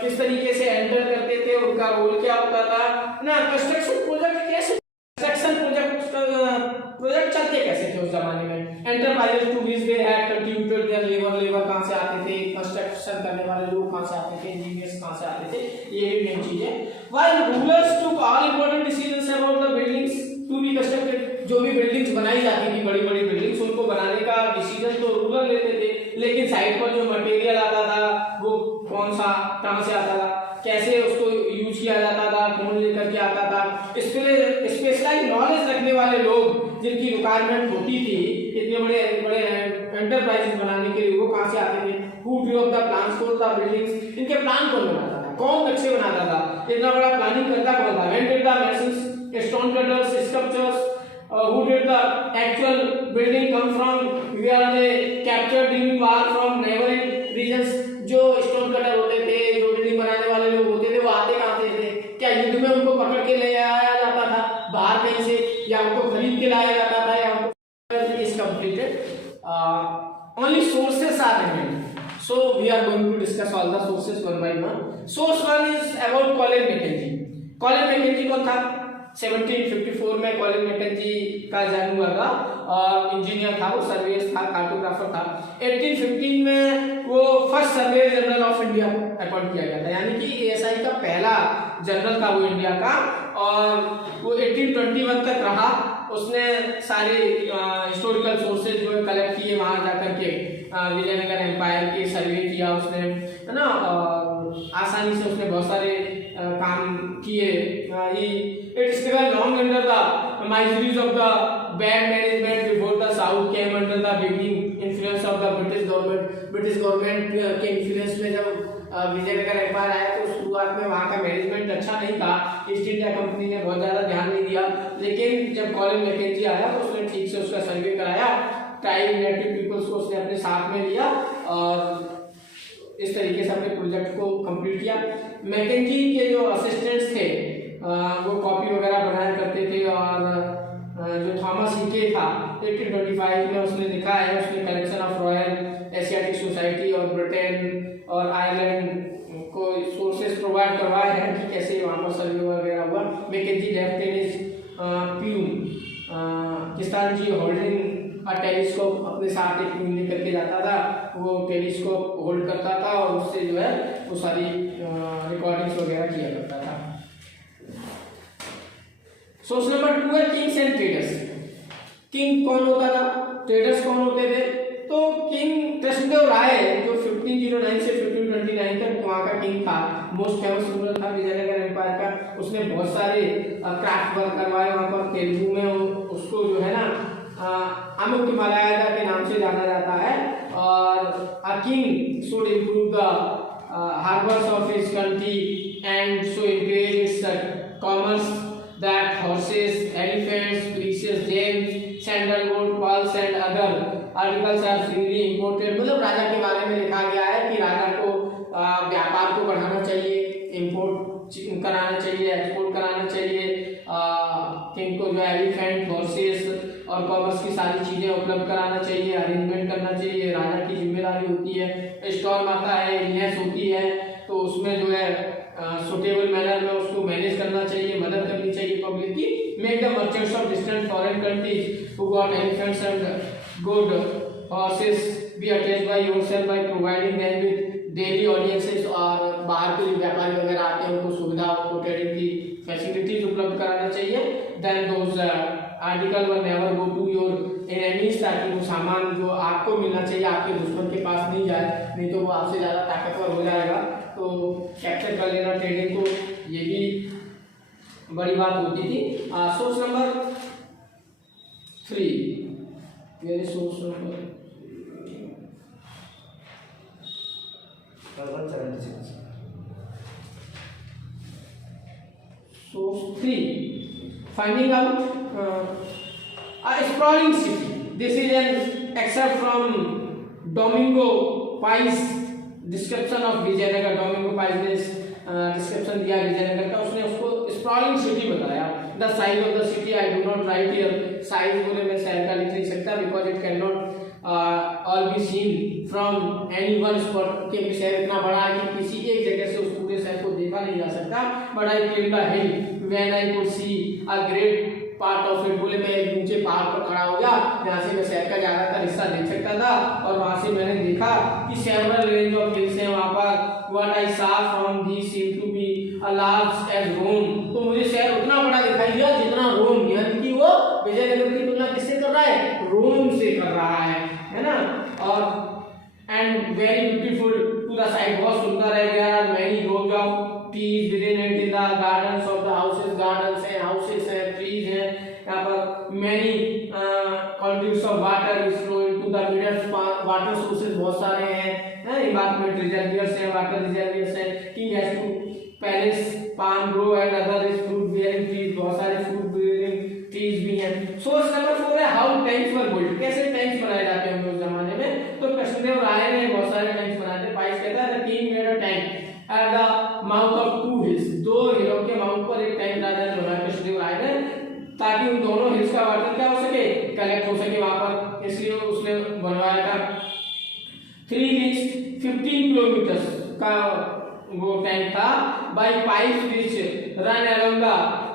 किस तरीके से एंटर करते थे, उनका रोल क्या होता था ना। कंस्ट्रक्शन प्रोजेक्ट कैसे, कंस्ट्रक्शन प्रोजेक्ट चलते कैसे थे उस जमाने में, enterprises to which they had contributed their labour कहां से आते थे, कंस्ट्रक्शन करने वाले लोग कहां से आते थे, इंजीनियर्स कहां से आते थे, ये भी मेन चीज है। While rulers took all important decisions about the buildings to be constructed, जो भी बिल्डिंग्स बनाई जाती थी, बड़ी बड़ी बिल्डिंग्स, उनको बनाने का डिसीजन तो रूलर लेते थे, लेकिन साइड पर जो मटेरियल आता था वो कौन सा, कहां से आता था, कैसे उसको यूज किया जाता था, कौन लेकर के आता था, स्पेशलाइज नॉलेज रखने वाले लोग जिनकी रिक्वायरमेंट होती थी इतने बड़े बड़े एंटरप्राइजेस बनाने के लिए, वो कहां से आते थे। Who Drew up the plans for the buildings, इनके प्लान कौन बनाता था, कौन नक्शे बनाता था, इतना बड़ा प्लानिंग करता कौन था। When did the masons, stone cutters, sculptures, who did the actual building come from, where they captured during war from neighboring regions, जो स्टोन कटर होते थे, जो बिल्डिंग बनाने वाले लोग होते थे, वो आते कहां से थे, क्या युद्ध में उनको पकड़ के ले आया जाता था बाहर कहीं से, या उनको खरीद के लाया जाता था, या उनको is completed, only sources are remaining, so we are going to discuss all the sources one by one. Source one is about Colin Mackenzie. Colin Mackenzie कौन था, 1754 में कॉलिन मैकेंजी का जन्म हुआ था, और इंजीनियर था, वो सर्वेयर था, कार्टोग्राफर था। 1815 में वो first surveyor general of India appoint किया गया था, यानी कि एएसआई का पहला जनरल था वो इंडिया का, और वो 1821 तक रहा। उसने सारे हिस्टोरिकल सोर्सेज जो है कलेक्ट किए, वहां जाकर के विजयनगर एम्पायर के सर्वे किया उसने, है ना, आसानी से उसने बहुत सारे काम किए। It struggled long under the miseries of the bad management before the South came under the beginning influence of the British government. British government के influence में जब विजयनगर एम्पायर आया तो शुरुआत में वहाँ का मैनेजमेंट अच्छा नहीं था, ईस्ट इंडिया कंपनी ने बहुत ज़्यादा ध्यान नहीं दिया। लेकिन जब कॉलिन मैकेंजी आया तो उसने ठीक से उसका सर्वे कराया, ट्राइब नेटिव पीपल्स को उसने अपने साथ में लिया और इस तरीके से अपने प्रोजेक्ट को कंप्लीट किया। मैकेंजी के जो असिस्टेंट्स थे वो कॉपी वगैरह बनाया करते थे, और जो थॉमस हीके था 1825 में उसने लिखा है, उसने collection of royal Asiatic society और ब्रिटेन और आयरलैंड को सोर्सेज प्रोवाइड करवाए हैं कि कैसे वहाँ पर सर्वे वगैरह हुआ। मैकेंजी लेफ्ट इन हिज प्यूम किस्तानजी होल्डिंग टेलीस्कोप, अपने साथ एक प्यूम लेकर के जाता था, वो टेलीस्कोप होल्ड करता था और उससे जो है वो सारी रिकॉर्डिंग्स वगैरह किया करता था। सोर्स नंबर 2 है किंग्स एंड ट्रेडर्स। किंग कौन होता था, ट्रेडर्स कौन होते थे। तो किंग कृष्णदेव राय जो 1509 से 1529 तक वहाँ का किंग था, मोस्ट फेमस रूलर था विजयनगर एम्पायर का। उसने बहुत सारे क्राफ्ट वर्क करवाए वहाँ पर तेलुगु में, उसको जो है ना अमुक्तिमालया के नाम से जाना जाता है। और a king should improve the harbours of his country and so increase its commerce that horses, elephants, precious gems, sandalwood, pearls and other articles are freely imported। मतलब राजा के बारे में लिखा गया है कि राजा को व्यापार को बढ़ाना चाहिए, इंपोर्ट कराना चाहिए, एक्सपोर्ट कराना चाहिए। किंग को जो एलिफेंट, हॉर्सेस जिम्मेदारी होती है, स्टॉर्म आता है, इलनेस होती है, तो उसमें जो है सुटेबल मैनर में उसको मैनेज करना चाहिए, मदद करनी चाहिए पब्लिक की। Make the merchants of distant foreign countries who got elephants and good horses be attached by yourself by providing them with daily audiences, और बाहर के व्यापारी वगैरह आते हैं उनको सुविधा और ट्रेडिंग की फैसिलिटीज उपलब्ध कराना चाहिए। Then those article were never go to your enemies, ताकि वो सामान जो आपको मिलना चाहिए आपके दुश्मन के पास नहीं जाए, नहीं तो वो आपसे ज़्यादा ताकतवर हो जाएगा, तो कैप्चर कर लेना ट्रेडिंग को, ये भी बड़ी बात होती थी। सोर्स नंबर 3, मेरे source number 176। Source 3, finding out a sprawling city. This is an excerpt from Domingo Pais description of Vijayanagar. Domingo Pais ने description दिया विजयनगर का, उसने उसको sprawling city बताया। The size of the city I do not write here. Size बोले मैं शहर का लिख नहीं सकता, because it cannot all be seen from any one spot, क्योंकि शहर इतना बड़ा है कि किसी एक जगह से उस पूरे शहर को देखा नहीं जा सकता। But I climbed a hill when I could see a great part of it. बोले मैं एक ऊंचे पहाड़ पर खड़ा हो गया जहाँ से मैं शहर का ज्यादातर हिस्सा देख सकता था, और वहां से मैंने देखा कि several range of hills हैं वहाँ पर। What I saw from these seemed to be a large as Rome. तो मुझे शहर उतना बड़ा दिखाई दिया जितना रोम, यानी कि वो विजयनगर की तुलना किससे कर रहा है, रोम से कर रहा है ना। और and very beautiful to the side, बहुत सुंदर है। There are many groves of trees within it in the gardens of the houses, gardens हैं, हाउसेस हैं, ट्रीज हैं यहाँ पर। Many countries of water is flow into the middle, water sources बहुत सारे हैं, इम्बार्कमेंट रिजर्वियर्स हैं, वाटर रिजर्वियर्स हैं। King has two palace palm grove and other is fruit bearing trees, बहुत सारे फ्रूट बियरिंग ट्रीज भी हैं। सोर्स नंबर 4 है हाउ टैंक्स वर बिल्ट, कैसे टैंक्स बनाए जाते हैं उस जमाने में। तो कृष्णदेव राय ने बहुत सारे टैंक्स बनाए थे। पाइस कहता है the king made a tank at the mouth of 2 hills, 2 हिलों के माउथ पर एक टैंक राजा ने बनाया कृष्णदेव राय ने, ताकि उन दोनों हिल्स का वाटर क्या हो सके, कलेक्ट हो सके वहां पर, इसलिए उसने बनवाया था। 3 वीक्स 15 किलोमीटर का वो टैंक था। Bye pipe which run along the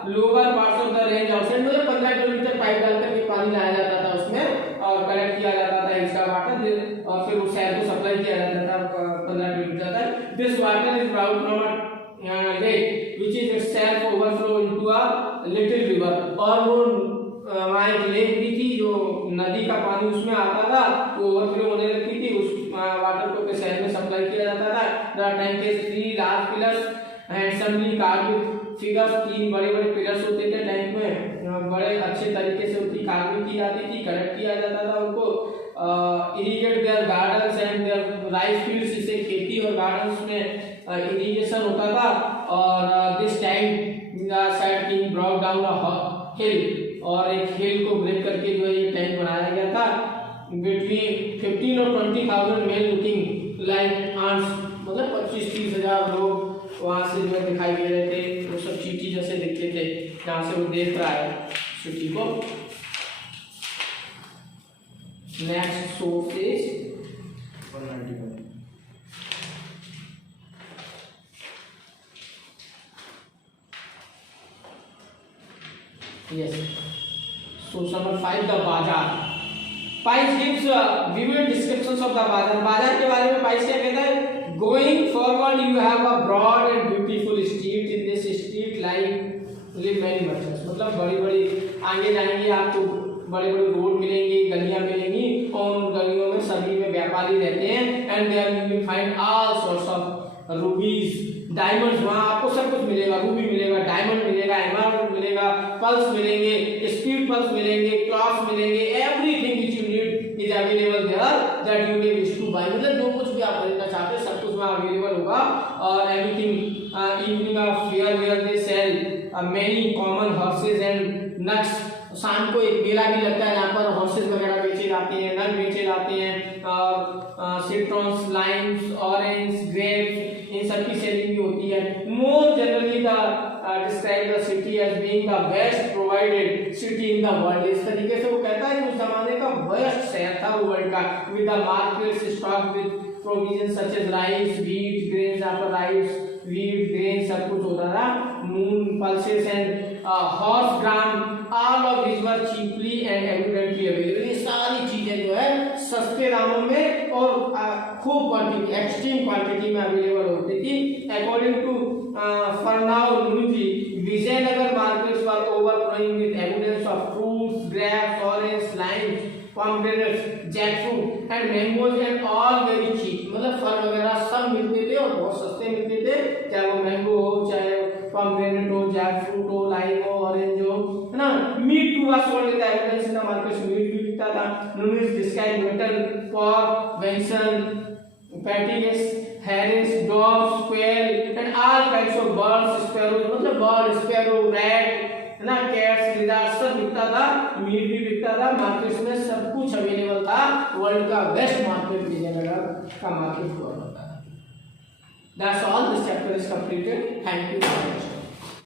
lower parts of the range outside, मतलब 15 किलोमीटर पाइप डालकर के पानी लाया जाता था उसमें, और कलेक्ट किया जाता था इसका वाटर, और फिर उस शहर को सप्लाई किया जाता था 15 किलोमीटर तक। This water is brought from a lake which is itself overflow into a little river, और वो वहाँ एक लेक भी थी जो नदी का पानी उसमें आता था, वो ओवरफ्लो होने लगती थी, उस वाटर को शहर में सप्लाई किया जाता था। The tank is 3 large pillars handsomely carved with figures, 3 बड़े-बड़े पिलर्स होते थे टैंक में, बड़े अच्छे तरीके से उनकी कार्विंग की जाती थी, कलेक्ट किया जाता था उनको। Irrigate their gardens and their rice fields, इससे खेती और गार्डन्स में इरिगेशन होता था। और this tank the side king brought down a hill, और एक हिल को ब्रेक करके जो है ये टैंक बनाया गया था। बिटवीन 15 और 20,000 मेल लुकिंग लाइक आंट्स, मतलब 25-30 हजार लोग वहां से जो दिखाई दे रहे थे, वो सब चींटी जैसे दिखते थे जहाँ से वो देख रहा है सिटी को। Next source is 191। Yes. Source number 5, the बाजार। Pais gives vivid descriptions of the बाजार। बाजार के बारे में पाइस क्या कहता है? Going forward, you have a broad and beautiful street. In this street live many merchants। मतलब बड़ी-बड़ी आगे जाएंगे आपको बड़े-बड़े रोड मिलेंगे, गलियां मिलेंगी, और उन गलियों में सभी में व्यापारी रहते हैं। And there you will find all sorts of rubies, diamonds, वहाँ आपको सब कुछ मिलेगा, रूबी मिलेगा, डायमंड मिलेगा, एमराल्ड मिलेगा, पल्स मिलेंगे, स्पीड पल्स मिलेंगे, क्लॉथ्स मिलेंगे, everything which you need is available there that you may wish to buy, मतलब जो कुछ भी आप खरीदना चाहते हैं सब कुछ वहाँ अवेलेबल होगा। और everything evening of fair where they sell many common horses and nuts, शाम को एक मेला भी लगता है जहाँ पर हॉर्सेज वगैरह बेचे जाते हैं, नट बेचे जाते हैं, और सिट्रॉन्स, लाइम्स, ऑरेंज, ग्रेप्स, इन सब की सेलिंग भी होती है। More generally the describe the city as being the best provided city in the world. इस तरीके से वो कहता है कि उस जमाने का बेस्ट शहर था वो वर्ल्ड का, with the markets stocked with provisions such as rice, wheat, grains, यहाँ पर rice, wheat, grains सब कुछ होता था, moon, pulses and horse gram, all of these were cheaply and abundantly available. ये सारी चीजें जो है सस्ते दामों में और खूब क्वांटिटी, एक्सट्रीम क्वांटिटी में अवेलेबल होती थी. According to Fernao Nuji, Vijayanagar markets were overflowing with abundance of fruits, grapes, oranges, limes, pomegranates, jackfruit and mangoes and all very cheap. मतलब फल वगैरह सब मिलते थे और बहुत सस्ते मिलते थे, चाहे वो मैंगो हो, चाहे पोमेग्रेनेट हो, जैकफ्रूट हो, लाइम हो, ऑरेंज हो, है ना. Meat to was sold in the evidence in the market, meat भी बिकता था. Nunes describe mutton, pork, venison, patties, herons, doves, quail and all kinds of birds, sparrows, मतलब bird, sparrow, rat, है ना, कैट्स, लिजर्ड सब बिकता था. Meet भी बिकता था. मार्केट में सब कुछ अवेलेबल था. वर्ल्ड का बेस्ट मार्केट विजयनगर का मार्केट हुआ करता था. That's all. This chapter is completed. Thank you.